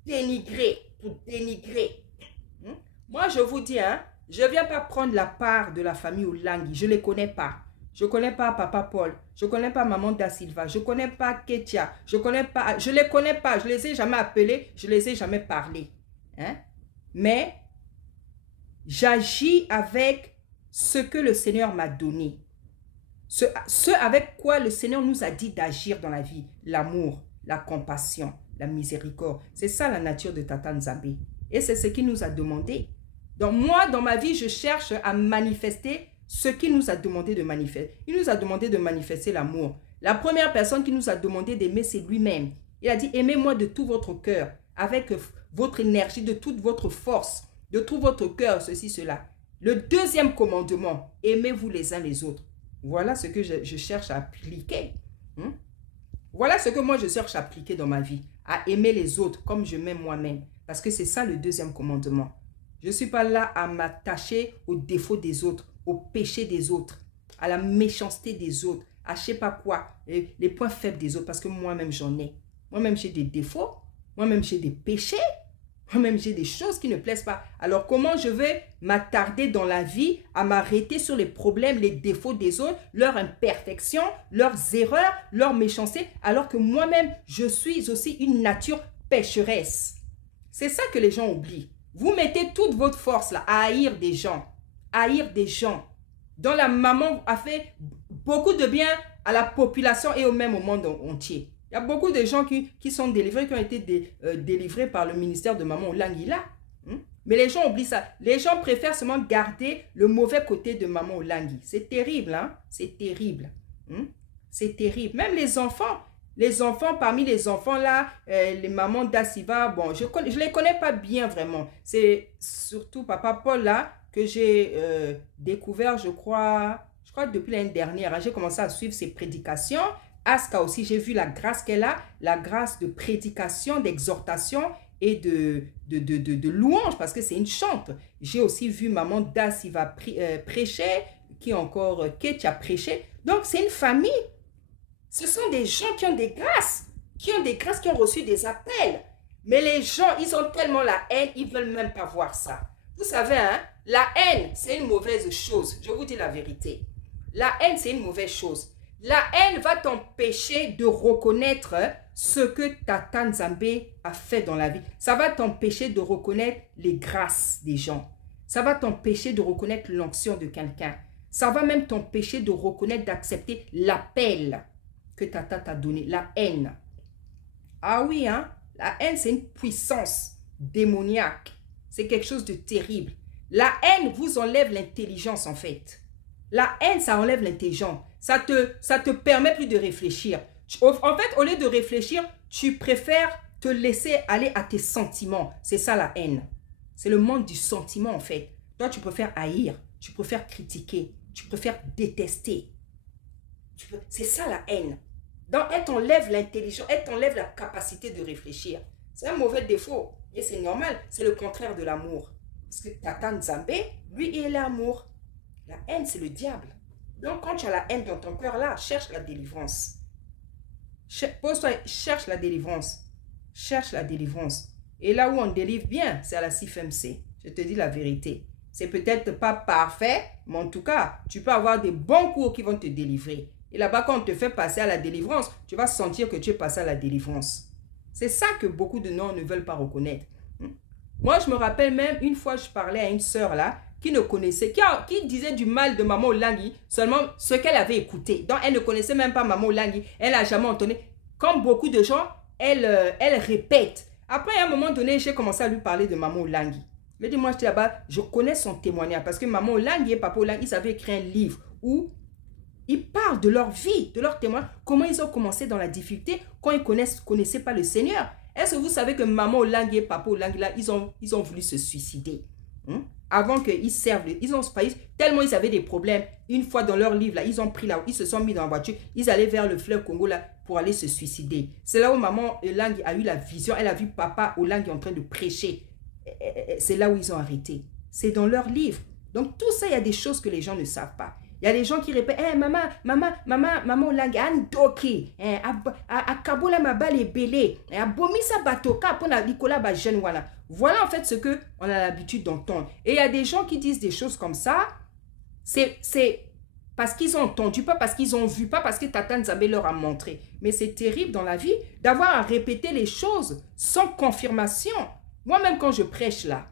dénigrer. Moi, je vous dis, hein, je ne viens pas prendre la part de la famille Olangi. Je ne les connais pas. Je ne connais pas Papa Paul. Je ne connais pas Maman Da Silva. Je ne connais pas Ketia. Je ne les connais pas. Je ne les ai jamais appelés. Je ne les ai jamais parlé. Hein? Mais j'agis avec ce que le Seigneur m'a donné. Ce avec quoi le Seigneur nous a dit d'agir dans la vie. L'amour, la compassion, la miséricorde. C'est ça la nature de Tata Nzambe. Et c'est ce qu'il nous a demandé. Donc moi, dans ma vie, je cherche à manifester ce qu'il nous a demandé de manifester. Il nous a demandé de manifester l'amour. La première personne qui nous a demandé d'aimer, c'est lui-même. Il a dit, aimez-moi de tout votre cœur, avec votre énergie, de toute votre force, de tout votre cœur, ceci, cela. Le deuxième commandement, aimez-vous les uns les autres. Voilà ce que je cherche à appliquer. Voilà ce que moi je cherche à appliquer dans ma vie. À aimer les autres comme je m'aime moi-même. Parce que c'est ça le deuxième commandement. Je ne suis pas là à m'attacher aux défauts des autres, aux péchés des autres, à la méchanceté des autres, à je ne sais pas quoi, les points faibles des autres, parce que moi-même j'en ai. Moi-même j'ai des défauts, moi-même j'ai des péchés, moi-même j'ai des choses qui ne plaisent pas. Alors comment je vais m'attarder dans la vie à m'arrêter sur les problèmes, les défauts des autres, leurs imperfections, leurs erreurs, leurs méchancetés, alors que moi-même je suis aussi une nature pécheresse. C'est ça que les gens oublient. Vous mettez toute votre force là à haïr des gens. Haïr des gens. Dont la maman a fait beaucoup de bien à la population et au même au monde entier. Il y a beaucoup de gens qui sont délivrés, qui ont été délivrés par le ministère de Maman Olangi là. Mais les gens oublient ça. Les gens préfèrent seulement garder le mauvais côté de Maman Olangi. C'est terrible, hein? C'est terrible. C'est terrible. Même les enfants. Les enfants, parmi les enfants là, les mamans Da Silva, bon, je ne les connais pas bien vraiment. C'est surtout Papa Paul là que j'ai découvert, je crois, je crois depuis l'année dernière, j'ai commencé à suivre ses prédications. Aska aussi, j'ai vu la grâce qu'elle a, la grâce de prédication, d'exhortation et de louange, parce que c'est une chante. J'ai aussi vu maman Das, il va prêcher, qui encore, Kate a prêché. Donc, c'est une famille. Ce sont des gens qui ont des grâces, qui ont reçu des appels. Mais les gens, ils ont tellement la haine, ils ne veulent même pas voir ça. Vous savez, hein, la haine, c'est une mauvaise chose. Je vous dis la vérité. La haine, c'est une mauvaise chose. La haine va t'empêcher de reconnaître ce que Tata Nzambe a fait dans la vie. Ça va t'empêcher de reconnaître les grâces des gens. Ça va t'empêcher de reconnaître l'onction de quelqu'un. Ça va même t'empêcher de reconnaître, d'accepter l'appel que Tata t'a donné. La haine. Ah oui, hein? La haine, c'est une puissance démoniaque. C'est quelque chose de terrible. La haine vous enlève l'intelligence, en fait. La haine, ça enlève l'intelligence. Ça te permet plus de réfléchir. En fait, au lieu de réfléchir, tu préfères te laisser aller à tes sentiments. C'est ça la haine. C'est le monde du sentiment, en fait. Toi, tu préfères haïr, tu préfères critiquer, tu préfères détester. C'est ça la haine. Donc, elle t'enlève l'intelligence, elle t'enlève la capacité de réfléchir. C'est un mauvais défaut. Et c'est normal, c'est le contraire de l'amour. Parce que Tata Nzambe, lui, il est l'amour. La haine, c'est le diable. Donc, quand tu as la haine dans ton cœur, là, cherche la délivrance. Pose-toi, cherche la délivrance. Cherche la délivrance. Et là où on délivre bien, c'est à la CIFMC. Je te dis la vérité. C'est peut-être pas parfait, mais en tout cas, tu peux avoir des bons cours qui vont te délivrer. Et là-bas, quand on te fait passer à la délivrance, tu vas sentir que tu es passé à la délivrance. C'est ça que beaucoup de gens ne veulent pas reconnaître. Moi, je me rappelle même, une fois, je parlais à une sœur là, qui ne connaissait, qui disait du mal de Maman Olangi, seulement ce qu'elle avait écouté. Donc, elle ne connaissait même pas Maman Olangi. Elle n'a jamais entendu. Comme beaucoup de gens, elle répète. Après, à un moment donné, j'ai commencé à lui parler de Maman Olangi. Je lui ai dit, moi, j'étais là-bas, je connais son témoignage. Parce que Maman Olangi et Papa Olangi, ils avaient écrit un livre où ils parlent de leur vie, de leur témoignage, comment ils ont commencé dans la difficulté quand ils ne connaissaient pas le Seigneur. Est-ce que vous savez que Maman Olangi et Papa Olangi, là, ils ont voulu se suicider avant qu'ils servent, ils ont failli, tellement ils avaient des problèmes. Une fois dans leur livre, là, ils se sont mis dans la voiture, ils allaient vers le fleuve Congo là, pour aller se suicider. C'est là où Maman Olangi a eu la vision, elle a vu Papa Olangi en train de prêcher. C'est là où ils ont arrêté. C'est dans leur livre. Donc tout ça, il y a des choses que les gens ne savent pas. Il y a des gens qui répètent, hey, maman Olangi, andoki, a kabola ma balle belé, a bomisa batoka pour la Nicolas ba jeune wana. Voilà en fait ce que on a l'habitude d'entendre. Et il y a des gens qui disent des choses comme ça, c'est parce qu'ils ont entendu, pas parce qu'ils ont vu, pas parce que Tata Nzambe leur a montré. Mais c'est terrible dans la vie d'avoir à répéter les choses sans confirmation. Moi-même quand je prêche là,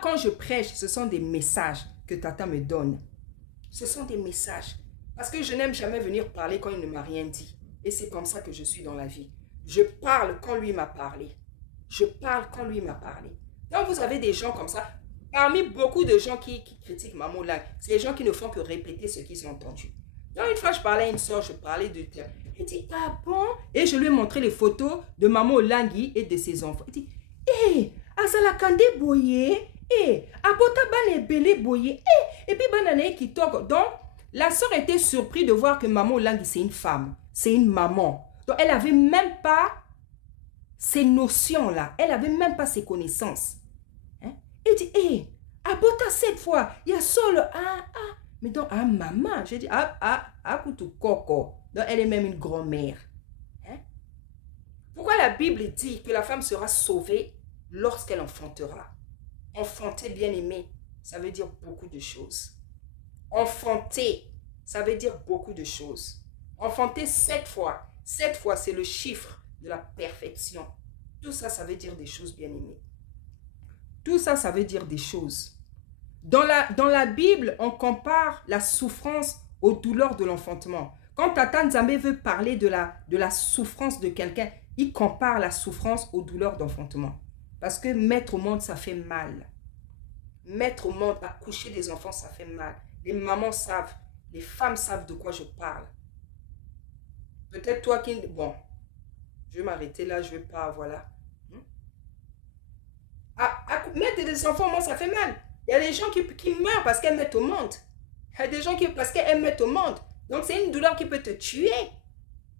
quand je prêche, ce sont des messages que Tata me donne. Ce sont des messages. Parce que je n'aime jamais venir parler quand il ne m'a rien dit. Et c'est comme ça que je suis dans la vie. Je parle quand lui m'a parlé. Je parle quand lui m'a parlé. Donc vous avez des gens comme ça. Parmi beaucoup de gens qui critiquent Maman Olangi, c'est les gens qui ne font que répéter ce qu'ils ont entendu. Donc une fois je parlais à une soeur, je parlais de... Elle dit, ah bon? Et je lui ai montré les photos de Maman Olangi et de ses enfants. Elle dit, hé, Azala Kande Boye, abota bane belé boye, et puis banane qui toque. Donc, la soeur était surprise de voir que Maman Olangi, c'est une femme, c'est une maman. Donc, elle n'avait même pas ces notions-là, elle n'avait même pas ces connaissances. Hein? Elle dit, abota cette fois, il y a seul, mais donc, maman, j'ai dit, kutu koko. Donc, elle est même une grand-mère. Hein? Pourquoi la Bible dit que la femme sera sauvée lorsqu'elle enfantera? Enfanter, bien-aimé, ça veut dire beaucoup de choses. Enfanter, ça veut dire beaucoup de choses. Enfanter 7 fois. 7 fois, c'est le chiffre de la perfection. Tout ça, ça veut dire des choses, bien-aimées. Tout ça, ça veut dire des choses. Dans la Bible, on compare la souffrance aux douleurs de l'enfantement. Quand Tata Nzambe veut parler de la souffrance de quelqu'un, il compare la souffrance aux douleurs d'enfantement. Parce que mettre au monde, ça fait mal. Mettre au monde, accoucher des enfants, ça fait mal. Les mamans savent, les femmes savent de quoi je parle. Peut-être toi qui... Bon, je vais m'arrêter là, je ne vais pas... Voilà. Mettre des enfants, moi, ça fait mal. Il y a des gens qui meurent parce qu'elles mettent au monde. Il y a des gens qui, parce qu'elles mettent au monde. Donc, c'est une douleur qui peut te tuer.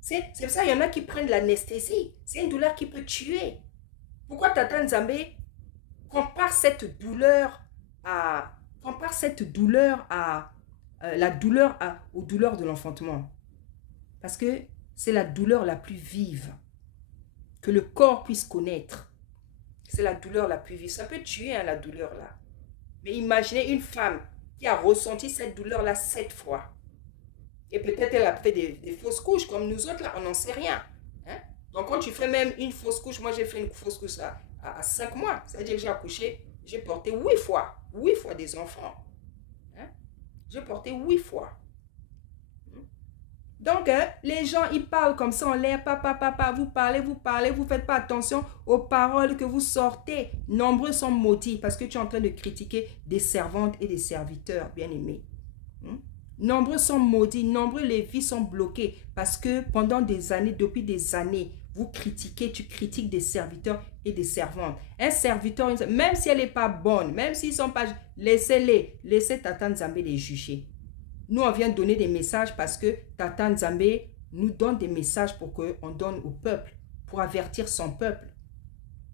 C'est pour ça qu'il y en a qui prennent l'anesthésie. C'est une douleur qui peut tuer. Pourquoi Tata Nzambe compare cette douleur à... aux douleurs de l'enfantement? Parce que c'est la douleur la plus vive que le corps puisse connaître. C'est la douleur la plus vive. Ça peut tuer, hein, la douleur là. Mais imaginez une femme qui a ressenti cette douleur-là 7 fois. Et peut-être elle a fait des fausses couches, comme nous autres, là, on n'en sait rien. Hein? Donc, quand tu fais même une fausse couche, moi j'ai fait une fausse couche à 5 mois. C'est-à-dire que j'ai accouché, j'ai porté 8 fois. 8 fois des enfants. Hein? J'ai porté 8 fois. Donc, les gens, ils parlent comme ça en l'air, papa, vous parlez, vous ne faites pas attention aux paroles que vous sortez. Nombreux sont maudits parce que tu es en train de critiquer des servantes et des serviteurs, bien-aimés. Nombreux sont maudits, nombreux les vies sont bloquées parce que pendant des années, depuis des années, tu critiques des serviteurs et des servantes. Un serviteur, même si elle n'est pas bonne, même s'ils ne sont pas, laissez Tata Nzambe les juger. Nous, on vient donner des messages parce que Tata Nzambe nous donne des messages pour qu'on donne au peuple, pour avertir son peuple,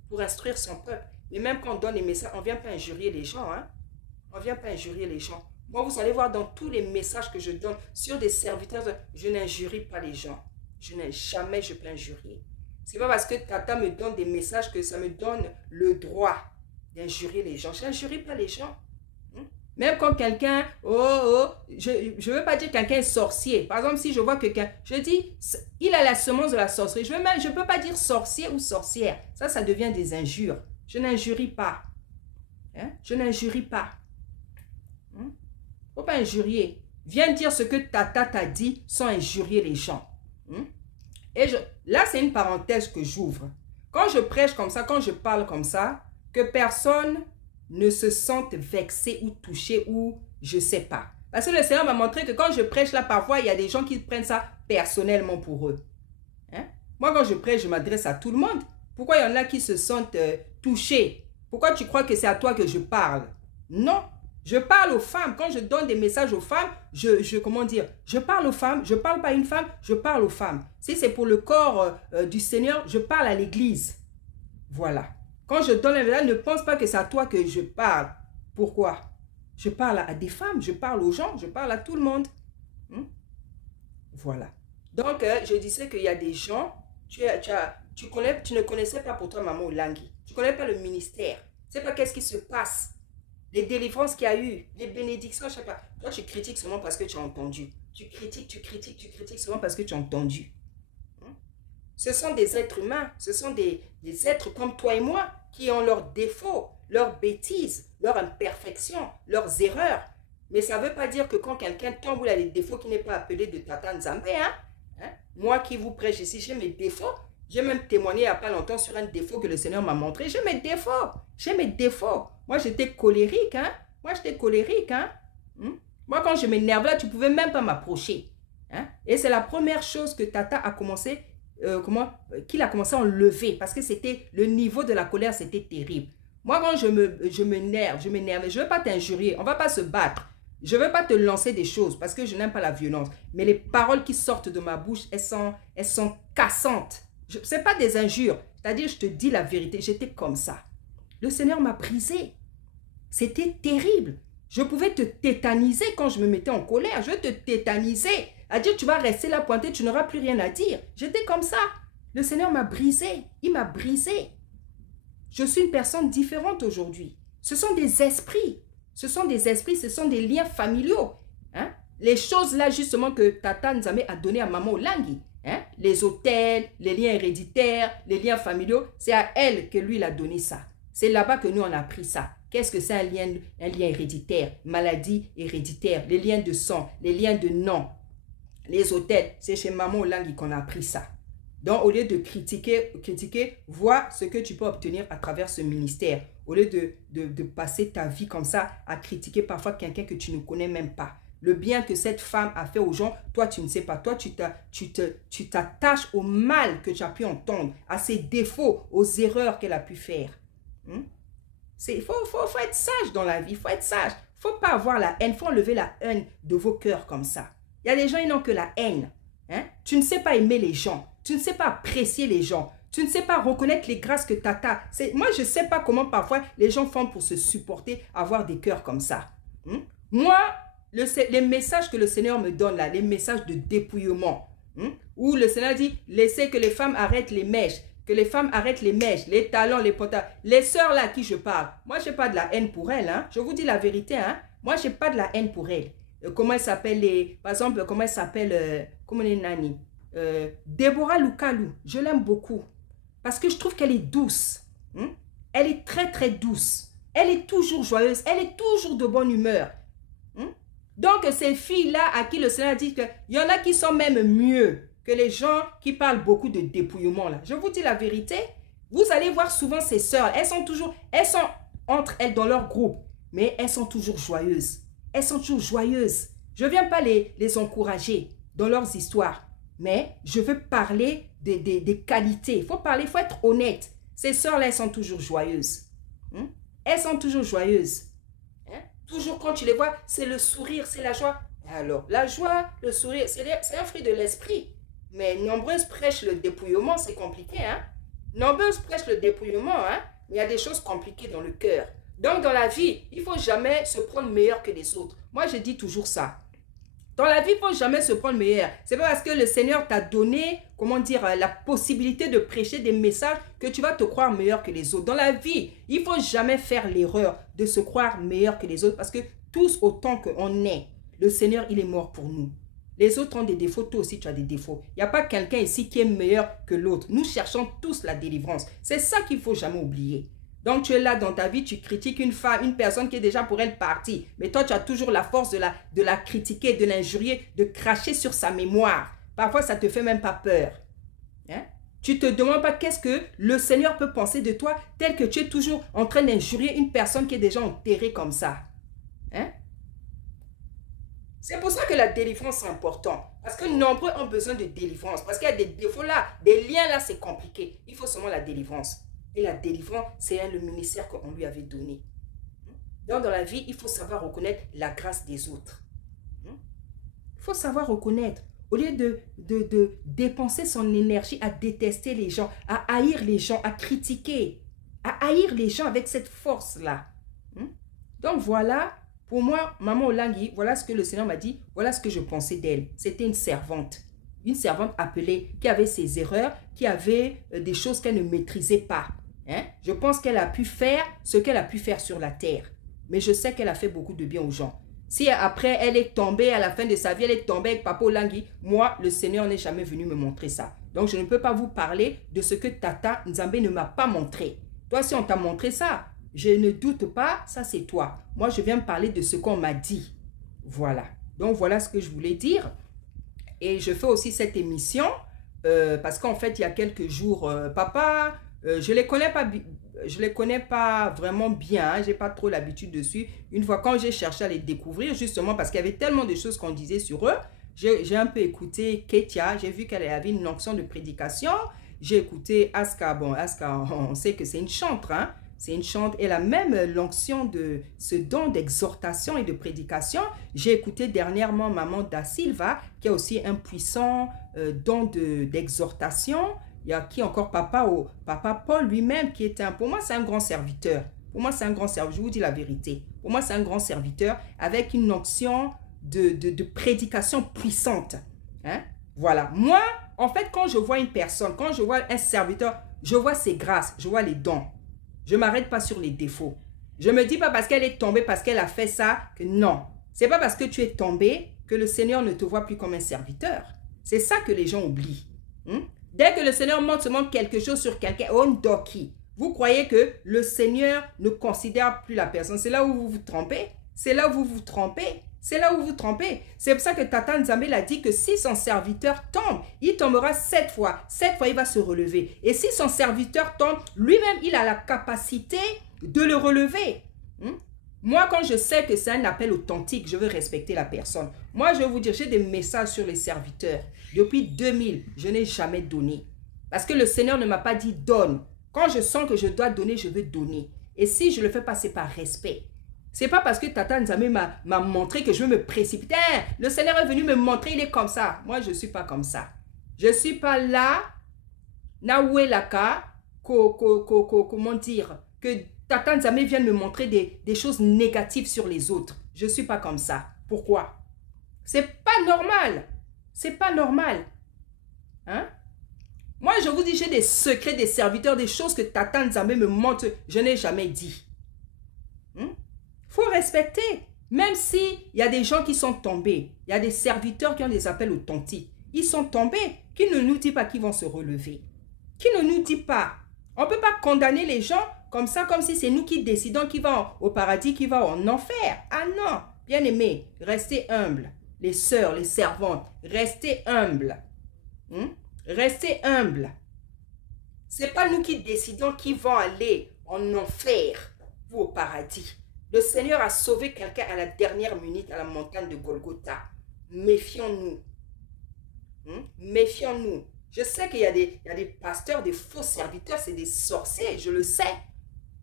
pour instruire son peuple. Mais même quand on donne des messages, on ne vient pas injurier les gens. Hein? On ne vient pas injurier les gens. Moi, vous allez voir dans tous les messages que je donne sur des serviteurs, je n'injurie pas les gens. Jamais je peux injurier. Ce n'est pas parce que Tata me donne des messages que ça me donne le droit d'injurier les gens. Je n'injurie pas les gens. Même quand quelqu'un, je ne veux pas dire quelqu'un est sorcier. Par exemple, si je vois quelqu'un, je dis, il a la semence de la sorcellerie. Je ne peux pas dire sorcier ou sorcière. Ça devient des injures. Je n'injurie pas. Hein? Je n'injurie pas. Il ne faut pas injurier. Viens dire ce que Tata t'a dit sans injurier les gens. Et là, c'est une parenthèse que j'ouvre. Quand je prêche comme ça, quand je parle comme ça, que personne ne se sentent vexés ou touchés ou je sais pas. Parce que le Seigneur m'a montré que quand je prêche là, parfois, il y a des gens qui prennent ça personnellement pour eux. Hein? Moi, quand je prêche, je m'adresse à tout le monde. Pourquoi il y en a qui se sentent touchés? Pourquoi tu crois que c'est à toi que je parle? Non. Je parle aux femmes. Quand je donne des messages aux femmes, comment dire? Je parle aux femmes. Je ne parle pas à une femme, je parle aux femmes. Si c'est pour le corps du Seigneur, je parle à l'église. Voilà. Quand je donne un message, ne pense pas que c'est à toi que je parle. Pourquoi? Je parle à des femmes, je parle aux gens, je parle à tout le monde. Voilà. Donc, je disais qu'il y a des gens, tu ne connaissais pas pour toi Maman Olangi. Tu ne connais pas le ministère. Tu ne sais pas qu'est-ce qui se passe. Les délivrances qu'il y a eu, les bénédictions, je ne sais pas. Toi, tu critiques seulement parce que tu as entendu. Tu critiques seulement parce que tu as entendu. Ce sont des êtres humains, ce sont des êtres comme toi et moi qui ont leurs défauts, leurs bêtises, leurs imperfections, leurs erreurs. Mais ça ne veut pas dire que quand quelqu'un tombe ou il a des défauts qui n'est pas appelé de Tata Nzambe, moi qui vous prêche ici, j'ai mes défauts. J'ai même témoigné il n'y a pas longtemps sur un défaut que le Seigneur m'a montré. J'ai mes défauts. J'ai mes défauts. Moi, j'étais colérique. Moi, quand je m'énerve là, tu ne pouvais même pas m'approcher. Et c'est la première chose que Tata a commencé qu'il a commencé à enlever parce que c'était le niveau de la colère, c'était terrible. Moi, quand je m'énerve, je ne veux pas t'injurier, on ne va pas se battre. Je ne veux pas te lancer des choses parce que je n'aime pas la violence. Mais les paroles qui sortent de ma bouche, elles sont cassantes. Ce n'est pas des injures. C'est-à-dire, je te dis la vérité, j'étais comme ça. Le Seigneur m'a brisé. C'était terrible. Je pouvais te tétaniser quand je me mettais en colère. Je vais te tétaniser. À dire, tu vas rester là pointé, tu n'auras plus rien à dire. J'étais comme ça. Le Seigneur m'a brisé. Il m'a brisé. Je suis une personne différente aujourd'hui. Ce sont des esprits. Ce sont des esprits, ce sont des liens familiaux. Les choses là, justement, que Tata Nzambe a donné à Maman Olangi. Les hôtels, les liens héréditaires, les liens familiaux, c'est à elle que lui, il a donné ça. C'est là-bas que nous, on a appris ça. Qu'est-ce que c'est un lien héréditaire? Maladie héréditaire, les liens de sang, les liens de nom. Les hôtels, c'est chez Maman Olangi qu'on a appris ça. Donc, au lieu de critiquer, vois ce que tu peux obtenir à travers ce ministère. Au lieu de passer ta vie comme ça à critiquer parfois quelqu'un que tu ne connais même pas. Le bien que cette femme a fait aux gens, toi, tu ne sais pas. Toi, tu t'attaches au mal que tu as pu entendre, à ses défauts, aux erreurs qu'elle a pu faire. Il faut être sage dans la vie. Il faut être sage. Il faut pas avoir la haine. Il faut enlever la haine de vos cœurs comme ça. Il y a des gens, ils n'ont que la haine. Hein? Tu ne sais pas aimer les gens. Tu ne sais pas apprécier les gens. Tu ne sais pas reconnaître les grâces que tata. Moi, je ne sais pas comment parfois les gens font pour se supporter, avoir des cœurs comme ça. Moi, les messages que le Seigneur me donne là, les messages de dépouillement, où le Seigneur dit, laissez que les femmes arrêtent les mèches, que les femmes arrêtent les mèches, les talons, les potas. Les sœurs là à qui je parle, moi, je n'ai pas de la haine pour elles. Hein. Je vous dis la vérité. Hein. Moi, je n'ai pas de la haine pour elles. Comment elle s'appelle par exemple, comment elle s'appelle, comment elle est Nani Déborah Lukalou, je l'aime beaucoup. Parce que je trouve qu'elle est douce. Elle est très, très douce. Elle est toujours joyeuse. Elle est toujours de bonne humeur. Donc, ces filles-là à qui le Seigneur dit qu'il y en a qui sont même mieux que les gens qui parlent beaucoup de dépouillement. Là. Je vous dis la vérité. Vous allez voir souvent ces sœurs. Elles sont entre elles dans leur groupe. Mais elles sont toujours joyeuses. Elles sont toujours joyeuses. Je ne viens pas les encourager dans leurs histoires. Mais je veux parler des qualités. Il faut parler, il faut être honnête. Ces sœurs-là, elles sont toujours joyeuses. Elles sont toujours joyeuses. Toujours quand tu les vois, c'est le sourire, c'est la joie. Alors, la joie, le sourire, c'est un fruit de l'esprit. Mais nombreuses prêchent le dépouillement, c'est compliqué. Hein? Nombreuses prêchent le dépouillement, hein? Mais il y a des choses compliquées dans le cœur. Donc, dans la vie, il ne faut jamais se prendre meilleur que les autres. Moi, je dis toujours ça. Dans la vie, il ne faut jamais se prendre meilleur. C'est pas parce que le Seigneur t'a donné, comment dire, la possibilité de prêcher des messages que tu vas te croire meilleur que les autres. Dans la vie, il ne faut jamais faire l'erreur de se croire meilleur que les autres parce que tous autant qu'on est, le Seigneur, il est mort pour nous. Les autres ont des défauts, toi aussi tu as des défauts. Il n'y a pas quelqu'un ici qui est meilleur que l'autre. Nous cherchons tous la délivrance. C'est ça qu'il ne faut jamais oublier. Donc, tu es là dans ta vie, tu critiques une femme, une personne qui est déjà pour elle partie. Mais toi, tu as toujours la force de la critiquer, de l'injurier, de cracher sur sa mémoire. Parfois, ça ne te fait même pas peur. Hein? Tu ne te demandes pas qu'est-ce que le Seigneur peut penser de toi tel que tu es toujours en train d'injurier une personne qui est déjà enterrée comme ça. Hein? C'est pour ça que la délivrance est importante. Parce que nombreux ont besoin de délivrance. Parce qu'il y a des défauts là, des liens là, c'est compliqué. Il faut seulement la délivrance. Et la délivrance, c'est le ministère qu'on lui avait donné. Donc, dans la vie, il faut savoir reconnaître la grâce des autres. Il faut savoir reconnaître. Au lieu de dépenser son énergie à détester les gens, à haïr les gens, à critiquer, à haïr les gens avec cette force-là. Donc, voilà, pour moi, Maman Olangui, voilà ce que le Seigneur m'a dit, voilà ce que je pensais d'elle. C'était une servante appelée, qui avait ses erreurs, qui avait des choses qu'elle ne maîtrisait pas. Hein? Je pense qu'elle a pu faire ce qu'elle a pu faire sur la terre. Mais je sais qu'elle a fait beaucoup de bien aux gens. Si après elle est tombée, à la fin de sa vie, elle est tombée avec Papa Olangui, moi, le Seigneur n'est jamais venu me montrer ça. Donc, je ne peux pas vous parler de ce que Tata Nzambé ne m'a pas montré. Toi, si on t'a montré ça, je ne doute pas, ça c'est toi. Moi, je viens me parler de ce qu'on m'a dit. Voilà. Donc, voilà ce que je voulais dire. Et je fais aussi cette émission parce qu'en fait, il y a quelques jours, papa, je les connais pas vraiment bien. Hein, j'ai pas trop l'habitude dessus. Une fois, quand j'ai cherché à les découvrir, justement parce qu'il y avait tellement de choses qu'on disait sur eux, j'ai un peu écouté Ketia. J'ai vu qu'elle avait une onction de prédication. J'ai écouté Aska. Bon, Aska, on sait que c'est une chantre, hein. C'est une chante. Elle a même l'onction de ce don d'exhortation et de prédication. J'ai écouté dernièrement Maman Da Silva, qui a aussi un puissant don d'exhortation. Il y a qui encore Papa Paul lui-même, qui est pour moi, c'est un grand serviteur. Pour moi, c'est un grand serviteur. Je vous dis la vérité. Pour moi, c'est un grand serviteur avec une onction de prédication puissante. Hein? Voilà. Moi, en fait, quand je vois une personne, quand je vois un serviteur, je vois ses grâces, je vois les dons. Je ne m'arrête pas sur les défauts. Je ne me dis pas parce qu'elle est tombée, parce qu'elle a fait ça, que non. Ce n'est pas parce que tu es tombé que le Seigneur ne te voit plus comme un serviteur. C'est ça que les gens oublient. Dès que le Seigneur montre quelque chose sur quelqu'un, on doki. Vous croyez que le Seigneur ne considère plus la personne. C'est là où vous vous trompez. C'est là où vous vous trompez. C'est là où vous vous trompez. C'est pour ça que Tata Nzambé l'a dit que si son serviteur tombe, il tombera 7 fois. 7 fois, il va se relever. Et si son serviteur tombe, lui-même, il a la capacité de le relever. Moi, quand je sais que c'est un appel authentique, je veux respecter la personne. Moi, je vais vous dire, j'ai des messages sur les serviteurs. Depuis 2000, je n'ai jamais donné. Parce que le Seigneur ne m'a pas dit donne. Quand je sens que je dois donner, je veux donner. Et si je ne le fais pas, c'est par respect. C'est pas parce que Tata Nzambe m'a montré que je veux me précipiter. Hein, le Seigneur est venu me montrer, il est comme ça. Moi, je ne suis pas comme ça. Je ne suis pas là, comment dire, que Tata Nzambe vienne me montrer des choses négatives sur les autres. Je ne suis pas comme ça. Pourquoi? C'est pas normal. C'est pas normal. Hein? Moi, je vous dis, j'ai des secrets des serviteurs, des choses que Tata Nzambe me montre, je n'ai jamais dit. Faut respecter. Même s'il y a des gens qui sont tombés, il y a des serviteurs qui ont des appels authentiques. Ils sont tombés. Qui ne nous dit pas qu'ils vont se relever? Qui ne nous dit pas? On ne peut pas condamner les gens comme ça, comme si c'est nous qui décidons qui va au paradis, qui va en enfer. Ah non, bien aimé, restez humbles. Les sœurs, les servantes, restez humbles. Restez humbles. Ce n'est pas nous qui décidons qui vont aller en enfer ou au paradis. Le Seigneur a sauvé quelqu'un à la dernière minute à la montagne de Golgotha. Méfions-nous. Méfions-nous. Je sais qu'il y a des pasteurs, des faux serviteurs, c'est des sorciers, je le sais.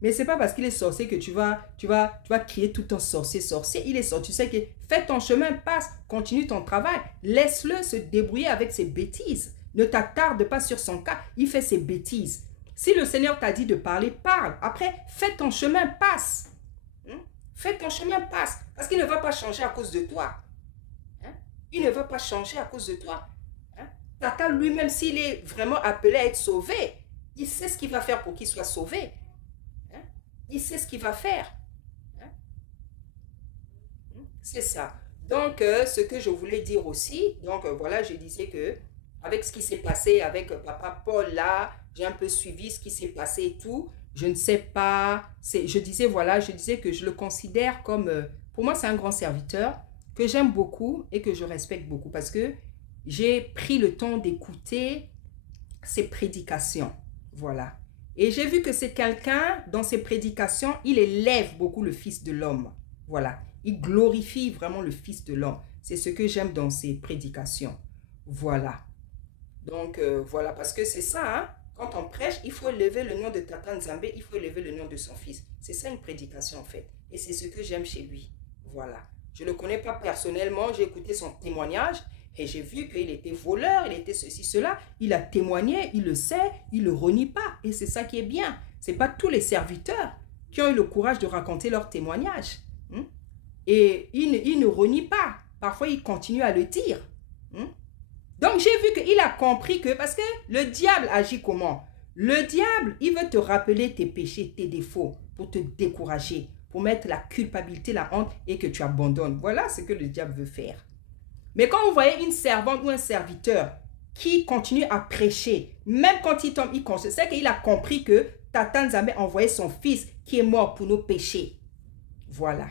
Mais ce n'est pas parce qu'il est sorcier que tu vas crier tout un sorcier. Il est sorcier. Tu sais que fais ton chemin, passe, continue ton travail. Laisse-le se débrouiller avec ses bêtises. Ne t'attarde pas sur son cas, il fait ses bêtises. Si le Seigneur t'a dit de parler, parle. Après, fais ton chemin, passe. Fais ton chemin, passe. Parce qu'il ne va pas changer à cause de toi. Il ne va pas changer à cause de toi. Tata lui-même, s'il est vraiment appelé à être sauvé, il sait ce qu'il va faire pour qu'il soit sauvé. Il sait ce qu'il va faire. C'est ça. Donc, ce que je voulais dire aussi, donc voilà, je disais que avec ce qui s'est passé avec Papa Paul là, j'ai un peu suivi ce qui s'est passé et tout. Je ne sais pas, je disais que je le considère comme, pour moi c'est un grand serviteur, que j'aime beaucoup et que je respecte beaucoup parce que j'ai pris le temps d'écouter ses prédications, voilà. Et j'ai vu que c'est quelqu'un, dans ses prédications, il élève beaucoup le Fils de l'homme, voilà. Il glorifie vraiment le Fils de l'homme. C'est ce que j'aime dans ses prédications, voilà. Donc, voilà, parce que c'est ça, hein. Quand on prêche, il faut élever le nom de Tata Nzambe, il faut élever le nom de son fils. C'est ça une prédication en fait. Et c'est ce que j'aime chez lui. Voilà. Je ne le connais pas personnellement, j'ai écouté son témoignage et j'ai vu qu'il était voleur, il était ceci, cela. Il a témoigné, il le sait, il ne le renie pas. Et c'est ça qui est bien. Ce n'est pas tous les serviteurs qui ont eu le courage de raconter leur témoignage. Et il ne renie pas. Parfois, il continue à le dire. Donc, j'ai vu qu'il a compris que, parce que le diable agit comment? Le diable, il veut te rappeler tes péchés, tes défauts, pour te décourager, pour mettre la culpabilité, la honte et que tu abandonnes. Voilà ce que le diable veut faire. Mais quand vous voyez une servante ou un serviteur qui continue à prêcher, même quand il tombe, c'est qu'il a compris que Tata Nzambe a envoyé son fils qui est mort pour nos péchés. Voilà.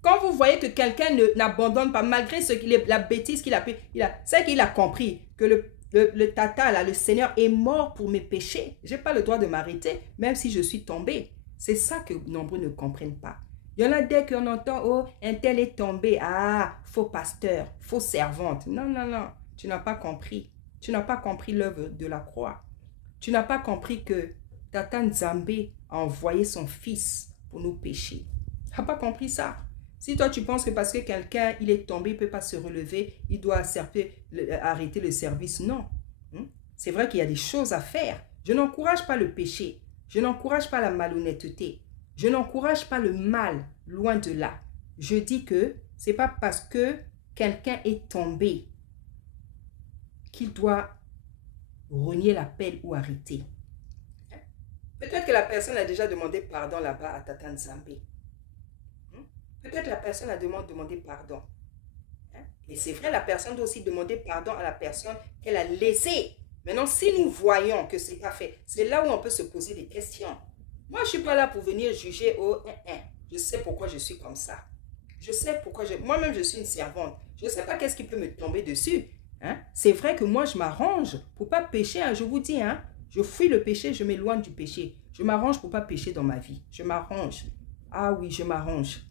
Quand vous voyez que quelqu'un n'abandonne pas, malgré la bêtise qu'il a fait, c'est qu'il a compris que le tata, là, le Seigneur est mort pour mes péchés. Je n'ai pas le droit de m'arrêter, même si je suis tombé. C'est ça que nombreux ne comprennent pas. Il y en a dès qu'on entend, oh, un tel est tombé, ah, faux pasteur, faux servante. Non, non, non, tu n'as pas compris. Tu n'as pas compris l'œuvre de la croix. Tu n'as pas compris que Tata Nzambe a envoyé son fils pour nos péchés. Tu n'as pas compris ça. Si toi, tu penses que parce que quelqu'un, il est tombé, il ne peut pas se relever, il doit arrêter le service, non. C'est vrai qu'il y a des choses à faire. Je n'encourage pas le péché. Je n'encourage pas la malhonnêteté. Je n'encourage pas le mal, loin de là. Je dis que ce n'est pas parce que quelqu'un est tombé qu'il doit renier l'appel ou arrêter. Peut-être que la personne a déjà demandé pardon là-bas à Tata Nzambe. Peut-être la personne a demandé pardon. Et c'est vrai, la personne doit aussi demander pardon à la personne qu'elle a laissée. Maintenant, si nous voyons que ce n'est pas fait, c'est là où on peut se poser des questions. Moi, je ne suis pas là pour venir juger. Oh, je sais pourquoi je suis comme ça. Je sais pourquoi moi-même, je suis une servante. Je ne sais pas qu'est-ce qui peut me tomber dessus. C'est vrai que moi, je m'arrange pour ne pas pécher. Je vous dis, je fuis le péché, je m'éloigne du péché. Je m'arrange pour ne pas pécher dans ma vie. Je m'arrange. Ah oui, je m'arrange.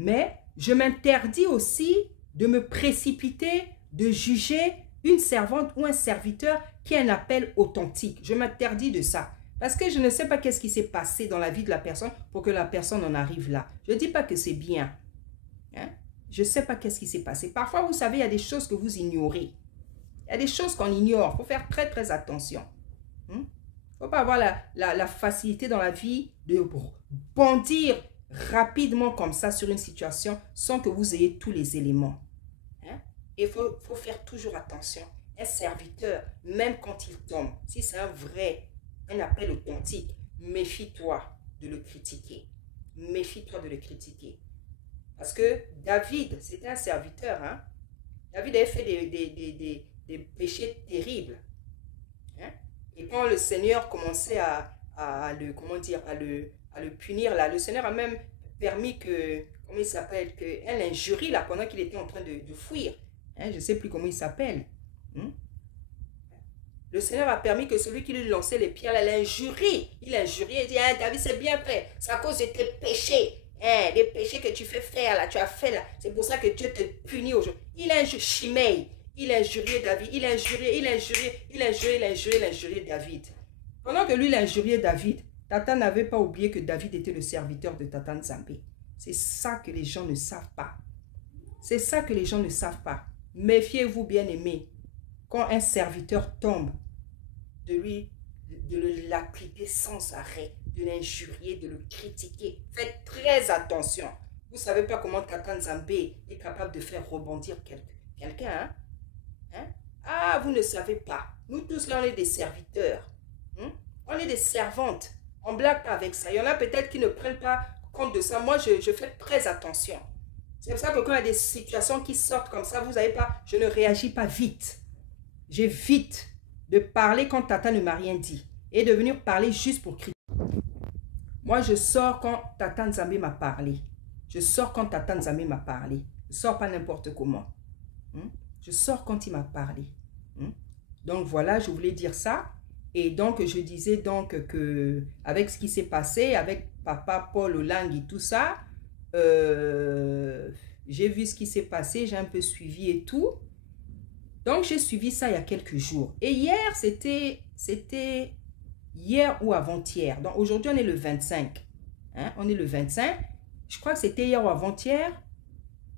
Mais je m'interdis aussi de me précipiter, de juger une servante ou un serviteur qui a un appel authentique. Je m'interdis de ça. Parce que je ne sais pas qu'est-ce qui s'est passé dans la vie de la personne pour que la personne en arrive là. Je ne dis pas que c'est bien. Hein? Je ne sais pas qu'est-ce qui s'est passé. Parfois, vous savez, il y a des choses que vous ignorez. Il y a des choses qu'on ignore. Il faut faire très, très attention. Il ne faut pas avoir la facilité dans la vie de bondir rapidement comme ça sur une situation sans que vous ayez tous les éléments. Hein? Et il faut faire toujours attention. Un serviteur, même quand il tombe, si c'est un appel authentique, méfie-toi de le critiquer. Méfie-toi de le critiquer. Parce que David, c'était un serviteur. Hein? David avait fait des péchés terribles. Hein? Et quand le Seigneur commençait à le punir, là, le Seigneur a même permis que, comment il s'appelle, qu'elle injurie là pendant qu'il était en train de fuir. Hein? Je ne sais plus comment il s'appelle. Le Seigneur a permis que celui qui lui lançait les pierres, l'injurie. Il injuriait, il dit, hein, David, c'est bien fait. C'est à cause de tes péchés. Hein, les péchés que tu fais faire là, tu as fait là. C'est pour ça que Dieu te punit aujourd'hui. Il injuriait Shimei. Il injuriait David. Il injuriait David. Pendant que lui, il injuriait David, Tata n'avait pas oublié que David était le serviteur de Tata Nzambe. C'est ça que les gens ne savent pas. C'est ça que les gens ne savent pas. Méfiez-vous, bien-aimés. Quand un serviteur tombe, de l'appliquer sans arrêt, de l'injurier, de le critiquer. Faites très attention. Vous ne savez pas comment Tata Nzambe est capable de faire rebondir quelqu'un. Hein? Ah, vous ne savez pas. Nous tous là, on est des serviteurs. On est des servantes. On blague pas avec ça. Il y en a peut-être qui ne prennent pas compte de ça. Moi, je fais très attention. C'est pour ça que quand il y a des situations qui sortent comme ça, vous savez pas, je ne réagis pas vite. J'évite de parler quand Tata ne m'a rien dit et de venir parler juste pour critiquer. Moi, je sors quand Tata Nzambe m'a parlé. Je sors quand Tata Nzambe m'a parlé. Je ne sors pas n'importe comment. Je sors quand il m'a parlé. Donc voilà, je voulais dire ça. Et donc, je disais donc que avec ce qui s'est passé, avec papa Paul Olang et tout ça, j'ai vu ce qui s'est passé, j'ai un peu suivi et tout. Donc, j'ai suivi ça il y a quelques jours. Et hier, c'était hier ou avant-hier. Donc, aujourd'hui, on est le 25. Hein? On est le 25. Je crois que c'était hier ou avant-hier.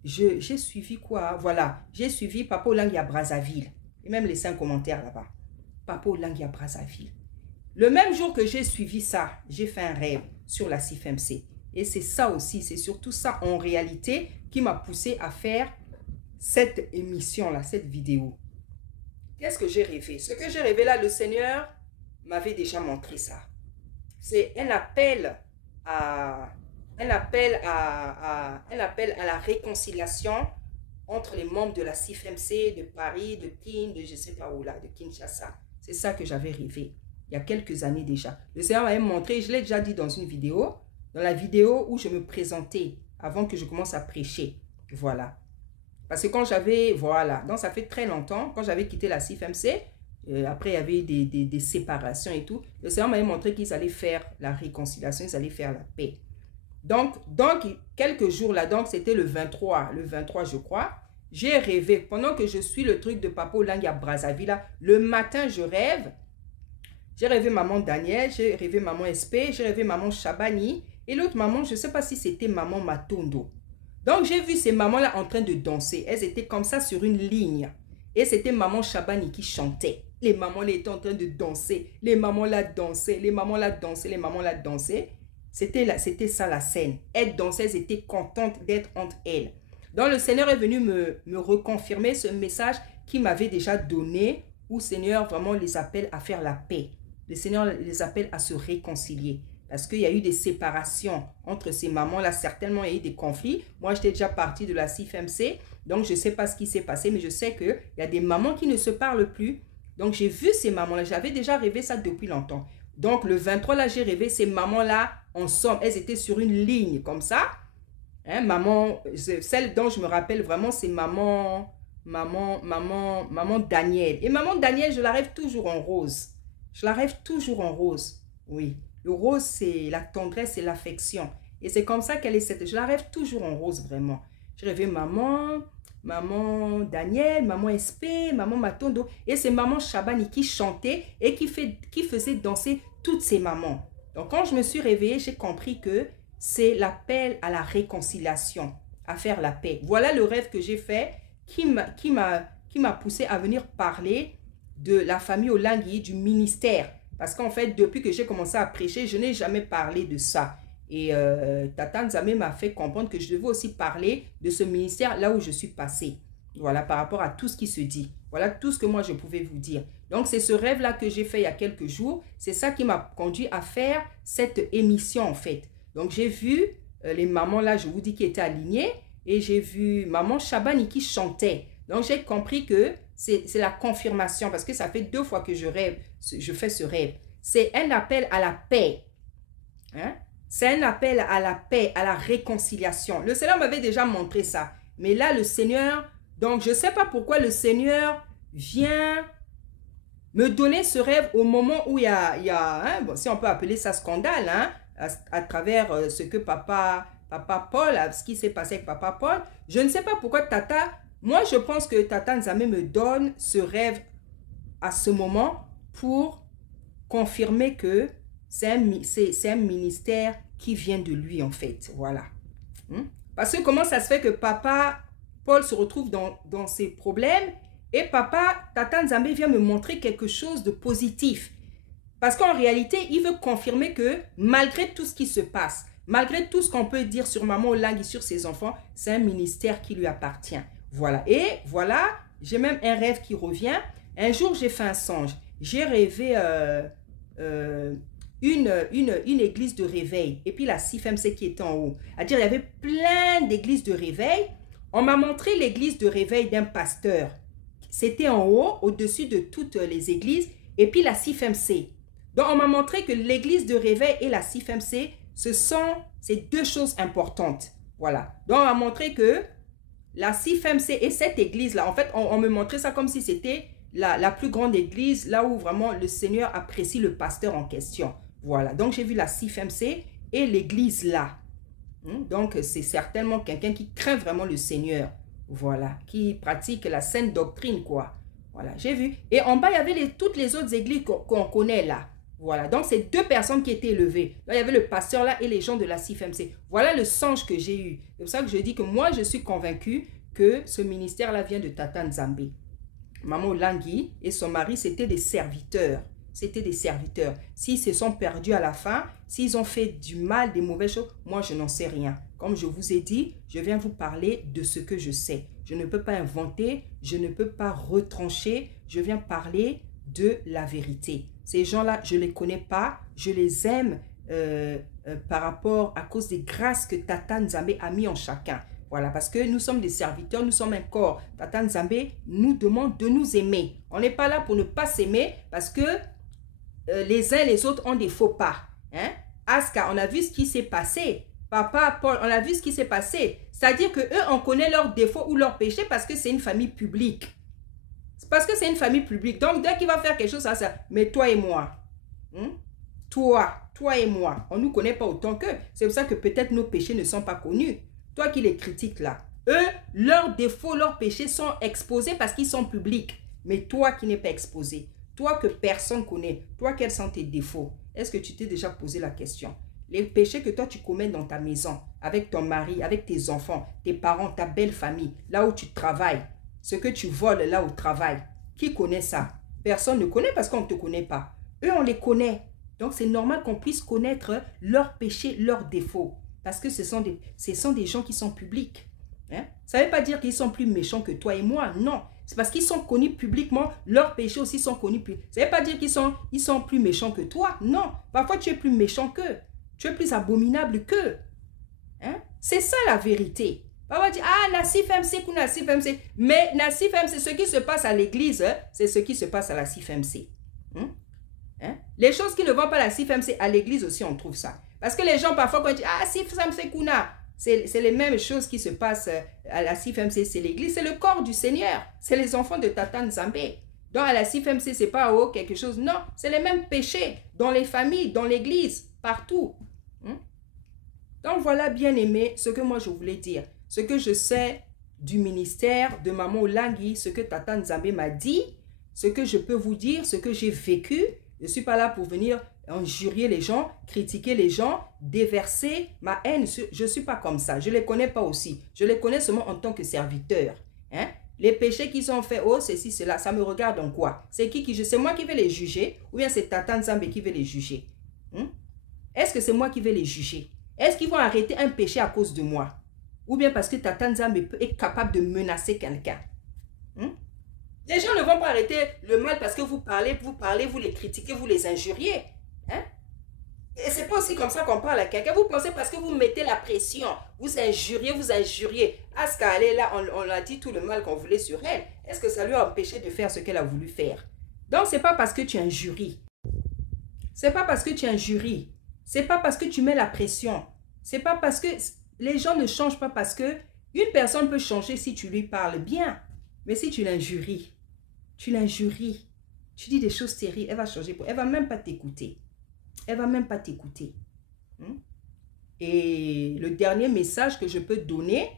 J'ai suivi quoi? Voilà. J'ai suivi Papa Olang à Brazzaville. Et même laissé un commentaire là-bas. Papa Olang à Brazzaville. Le même jour que j'ai suivi ça, j'ai fait un rêve sur la CIFMC. Et c'est ça aussi, c'est surtout ça en réalité qui m'a poussé à faire cette émission-là, cette vidéo. Qu'est-ce que j'ai rêvé? Ce que j'ai rêvé là, le Seigneur m'avait déjà montré ça. C'est un appel à la réconciliation entre les membres de la CIFMC, de Paris, de Kin, de je ne sais pas où là, de Kinshasa. C'est ça que j'avais rêvé, il y a quelques années déjà. Le Seigneur m'avait montré, je l'ai déjà dit dans une vidéo, dans la vidéo où je me présentais avant que je commence à prêcher. Voilà. Parce que quand j'avais, voilà, donc ça fait très longtemps, quand j'avais quitté la CIFMC, après il y avait des séparations et tout, le Seigneur m'avait montré qu'ils allaient faire la réconciliation, ils allaient faire la paix. Donc quelques jours là, donc c'était le 23 je crois, j'ai rêvé, pendant que je suis le truc de Papa Olang à Brazzaville, là, le matin je rêve, j'ai rêvé maman Daniel, j'ai rêvé maman SP, j'ai rêvé maman Chabani, et l'autre maman, je ne sais pas si c'était maman Matondo. Donc, j'ai vu ces mamans-là en train de danser. Elles étaient comme ça sur une ligne. Et c'était maman Chabani qui chantait. Les mamans-là étaient en train de danser. Les mamans-là dansaient. Les mamans-là dansaient. Les mamans-là dansaient. C'était ça la scène. Elles dansaient, elles étaient contentes d'être entre elles. Donc, le Seigneur est venu me reconfirmer ce message qu'il m'avait déjà donné, où le Seigneur vraiment les appelle à faire la paix. Le Seigneur les appelle à se réconcilier. Parce qu'il y a eu des séparations entre ces mamans-là. Certainement, il y a eu des conflits. Moi, j'étais déjà partie de la CIFMC. Donc, je ne sais pas ce qui s'est passé. Mais je sais qu'il y a des mamans qui ne se parlent plus. Donc, j'ai vu ces mamans-là. J'avais déjà rêvé ça depuis longtemps. Donc, le 23, là, j'ai rêvé ces mamans-là ensemble. Elles étaient sur une ligne comme ça. Hein, maman, celle dont je me rappelle vraiment, c'est maman Daniel. Et maman Daniel, je la rêve toujours en rose. Je la rêve toujours en rose. Oui. Le rose, c'est la tendresse et l'affection. Et c'est comme ça qu'elle est cette. Je la rêve toujours en rose, vraiment. Je rêvais maman Daniel, maman SP, maman Matondo. Et c'est maman Chabani qui chantait et qui faisait danser toutes ces mamans. Donc, quand je me suis réveillée, j'ai compris que c'est l'appel à la réconciliation, à faire la paix. Voilà le rêve que j'ai fait qui m'a poussé à venir parler de la famille Olangui, du ministère. Parce qu'en fait, depuis que j'ai commencé à prêcher, je n'ai jamais parlé de ça. Et Tata Nzambe m'a fait comprendre que je devais aussi parler de ce ministère là où je suis passée. Voilà, par rapport à tout ce qui se dit. Voilà tout ce que moi je pouvais vous dire. Donc, c'est ce rêve-là que j'ai fait il y a quelques jours. C'est ça qui m'a conduit à faire cette émission, en fait. Donc, j'ai vu les mamans là, je vous dis, qui étaient alignées. Et j'ai vu maman Chabani qui chantait. Donc, j'ai compris que c'est la confirmation. Parce que ça fait 2 fois que je fais ce rêve. C'est un appel à la paix. Hein? C'est un appel à la paix, à la réconciliation. Le Seigneur m'avait déjà montré ça. Mais là, le Seigneur... Donc, je ne sais pas pourquoi le Seigneur vient me donner ce rêve au moment où il y a bon, si on peut appeler ça scandale, hein, à travers ce que papa Paul, ce qui s'est passé avec papa Paul. Je ne sais pas pourquoi Tata, moi je pense que Tata Nzambe me donne ce rêve à ce moment pour confirmer que c'est un ministère qui vient de lui en fait, voilà. Parce que comment ça se fait que papa Paul se retrouve dans ses problèmes et Tata Nzambe vient me montrer quelque chose de positif. Parce qu'en réalité, il veut confirmer que malgré tout ce qui se passe, malgré tout ce qu'on peut dire sur maman Olangui, sur ses enfants, c'est un ministère qui lui appartient. Voilà. Et voilà, j'ai même un rêve qui revient. Un jour, j'ai fait un songe. J'ai rêvé une église de réveil. Et puis la CIFMC qui était en haut. C'est-à-dire, il y avait plein d'églises de réveil. On m'a montré l'église de réveil d'un pasteur. C'était en haut, au-dessus de toutes les églises. Et puis la CIFMC. Donc, on m'a montré que l'église de réveil et la CIFMC, c'est 2 choses importantes. Voilà. Donc, on m'a montré que la CIFMC et cette église-là, en fait, on me montrait ça comme si c'était la plus grande église, là où vraiment le Seigneur apprécie le pasteur en question. Voilà. Donc, j'ai vu la CIFMC et l'église là. Donc, c'est certainement quelqu'un qui craint vraiment le Seigneur. Voilà. Qui pratique la sainte doctrine, quoi. Voilà, j'ai vu. Et en bas, il y avait toutes les autres églises qu'on connaît là. Voilà. Donc, c'est 2 personnes qui étaient élevées. Là, il y avait le pasteur là et les gens de la CIFMC. Voilà le songe que j'ai eu. C'est pour ça que je dis que moi, je suis convaincue que ce ministère-là vient de Tata Nzambe. Maman Olangui et son mari, c'était des serviteurs. C'était des serviteurs. S'ils se sont perdus à la fin, s'ils ont fait du mal, des mauvaises choses, moi, je n'en sais rien. Comme je vous ai dit, je viens vous parler de ce que je sais. Je ne peux pas inventer, je ne peux pas retrancher. Je viens parler de la vérité. Ces gens-là, je ne les connais pas. Je les aime par rapport à cause des grâces que Tata Nzambe a mis en chacun. Voilà, parce que nous sommes des serviteurs, nous sommes un corps. Tata Nzambe nous demande de nous aimer. On n'est pas là pour ne pas s'aimer parce que les uns et les autres ont des faux pas. Hein? Aska, on a vu ce qui s'est passé. Papa, Paul, on a vu ce qui s'est passé. C'est-à-dire que eux, on connaît leurs défauts ou leurs péchés parce que c'est une famille publique. C'est parce que c'est une famille publique. Donc, dès qu'il va faire quelque chose, ça, mais toi et moi. Toi et moi. On ne nous connaît pas autant qu'eux. C'est pour ça que peut-être nos péchés ne sont pas connus. Toi qui les critiques là. Eux, leurs défauts, leurs péchés sont exposés parce qu'ils sont publics. Mais toi qui n'es pas exposé. Toi que personne connaît. Toi, quels sont tes défauts? Est-ce que tu t'es déjà posé la question? Les péchés que toi tu commets dans ta maison, avec ton mari, avec tes enfants, tes parents, ta belle famille, là où tu travailles, ce que tu voles là au travail, qui connaît ça? Personne ne connaît parce qu'on ne te connaît pas. Eux, on les connaît. Donc, c'est normal qu'on puisse connaître leurs péchés, leurs défauts. Parce que ce sont des gens qui sont publics. Hein? Ça ne veut pas dire qu'ils sont plus méchants que toi et moi. Non. C'est parce qu'ils sont connus publiquement. Leurs péchés aussi sont connus publiquement. Ça ne veut pas dire qu'ils sont plus méchants que toi. Non. Parfois, tu es plus méchant qu'eux. Tu es plus abominable qu'eux. Hein? C'est ça la vérité. On va dire, ah, la CIFMC, la CIFMC. Mais la CIFMC, ce qui se passe à l'église, c'est ce qui se passe à la CIFMC. Hein? Les choses qui ne vont pas à la CIFMC, à l'église aussi, on trouve ça. Parce que les gens, parfois, quand ils disent, ah, CIFMC, c'est les mêmes choses qui se passent à la CIFMC, c'est l'église. C'est le corps du Seigneur. C'est les enfants de Tata Nzambe. Donc, à la CIFMC, c'est pas quelque chose. Non, c'est les mêmes péchés dans les familles, dans l'église, partout. Donc, voilà, bien aimé, ce que moi, je voulais dire. Ce que je sais du ministère de Maman Olangui, ce que Tata Nzambe m'a dit, ce que je peux vous dire, ce que j'ai vécu. Je ne suis pas là pour venir injurier les gens, critiquer les gens, déverser ma haine. Je ne suis pas comme ça. Je ne les connais pas aussi. Je les connais seulement en tant que serviteur. Hein? Les péchés qu'ils ont fait, oh, ceci, cela, ça me regarde en quoi? C'est c'est moi qui vais les juger ou bien c'est Tata Nzambe qui veut les juger? Est-ce que c'est moi qui vais les juger? Est-ce qu'ils vont arrêter un péché à cause de moi? Ou bien parce que Tata Nzambe est capable de menacer quelqu'un? Les gens ne vont pas arrêter le mal parce que vous parlez, vous les critiquez, vous les injuriez. Hein? Et c'est pas aussi comme ça qu'on parle à quelqu'un. Vous pensez parce que vous mettez la pression, vous injuriez. Aska, elle est là, on a dit tout le mal qu'on voulait sur elle. Est-ce que ça lui a empêché de faire ce qu'elle a voulu faire? Donc, c'est pas parce que tu injuries. C'est pas parce que tu injuries. C'est pas parce que tu mets la pression. C'est pas parce que... Les gens ne changent pas parce que une personne peut changer si tu lui parles bien. Mais si tu l'injuries, tu dis des choses terribles, elle va changer. Elle va même pas t'écouter. Elle va même pas t'écouter. Et le dernier message que je peux donner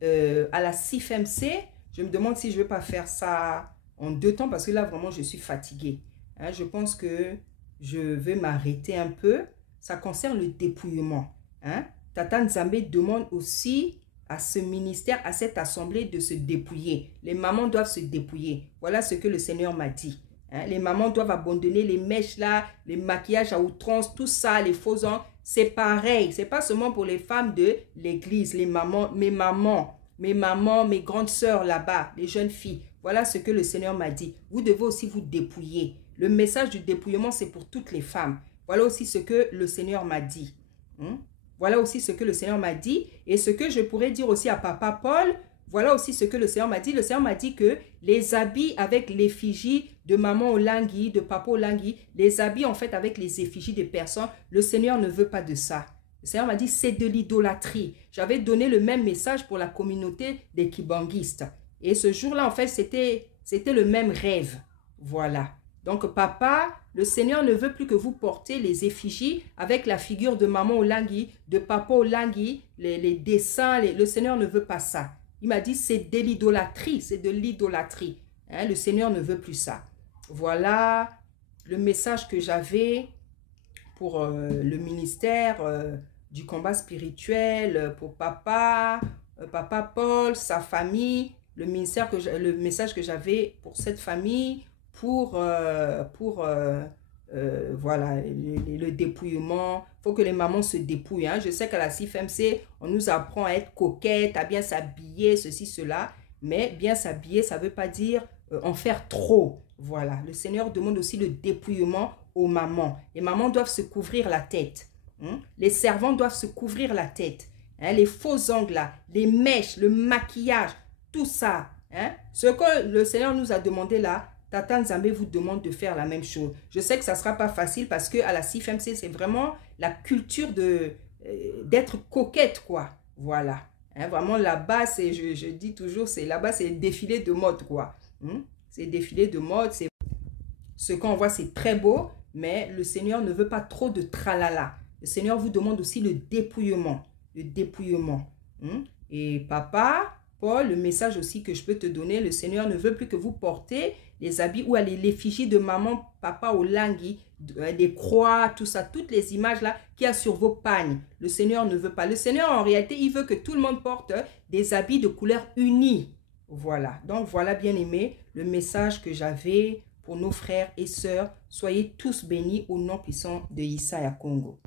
à la CIFMC, je me demande si je ne vais pas faire ça en 2 temps parce que là, vraiment, je suis fatiguée. Hein, je pense que je vais m'arrêter un peu. Ça concerne le dépouillement. Hein. Tata Nzambe demande aussi à ce ministère, à cette assemblée de se dépouiller. Les mamans doivent se dépouiller. Voilà ce que le Seigneur m'a dit. Hein? Les mamans doivent abandonner les mèches là, les maquillages à outrance, tout ça, les faux ongles. C'est pareil. C'est pas seulement pour les femmes de l'église, les mamans, mes grandes sœurs là-bas, les jeunes filles. Voilà ce que le Seigneur m'a dit. Vous devez aussi vous dépouiller. Le message du dépouillement, c'est pour toutes les femmes. Voilà aussi ce que le Seigneur m'a dit. Voilà aussi ce que le Seigneur m'a dit. Et ce que je pourrais dire aussi à Papa Paul, voilà aussi ce que le Seigneur m'a dit. Le Seigneur m'a dit que les habits avec l'effigie de maman Olangui, de papa Olangui, les habits en fait avec les effigies des personnes, le Seigneur ne veut pas de ça. Le Seigneur m'a dit c'est de l'idolâtrie. J'avais donné le même message pour la communauté des Kibanguistes. Et ce jour-là, en fait, c'était le même rêve. Voilà. Donc, papa, le Seigneur ne veut plus que vous portez les effigies avec la figure de maman Olangui, de papa Olangui, les dessins. Le Seigneur ne veut pas ça. Il m'a dit, c'est de l'idolâtrie, c'est de l'idolâtrie. Hein, le Seigneur ne veut plus ça. Voilà le message que j'avais pour le ministère du combat spirituel, pour papa, papa Paul, sa famille, le message que j'avais pour cette famille, pour voilà, le dépouillement. Il faut que les mamans se dépouillent. Hein. Je sais qu'à la CIFMC, on nous apprend à être coquette, à bien s'habiller, ceci, cela. Mais bien s'habiller, ça ne veut pas dire en faire trop. Voilà. Le Seigneur demande aussi le dépouillement aux mamans. Les mamans doivent se couvrir la tête. Hein. Les servants doivent se couvrir la tête. Hein. Les faux ongles, là, les mèches, le maquillage, tout ça. Hein. Ce que le Seigneur nous a demandé là, Tata Nzambe vous demande de faire la même chose. Je sais que ça ne sera pas facile parce qu'à la CIFMC, c'est vraiment la culture d'être coquette, quoi. Voilà. Hein, vraiment, là-bas, je dis toujours, là-bas, c'est défilé de mode, quoi. C'est défilé de mode. Ce qu'on voit, c'est très beau, mais le Seigneur ne veut pas trop de tralala. Le Seigneur vous demande aussi le dépouillement. Le dépouillement. Et papa, Paul, le message aussi que je peux te donner, le Seigneur ne veut plus que vous portez les habits ou l'effigie de maman, papa Olangui, des croix, tout ça, toutes les images là qu'il y a sur vos pagnes. Le Seigneur ne veut pas. Le Seigneur, en réalité, il veut que tout le monde porte des habits de couleur unie. Voilà. Donc, voilà, bien aimé, le message que j'avais pour nos frères et sœurs. Soyez tous bénis au nom puissant de Issa Congo.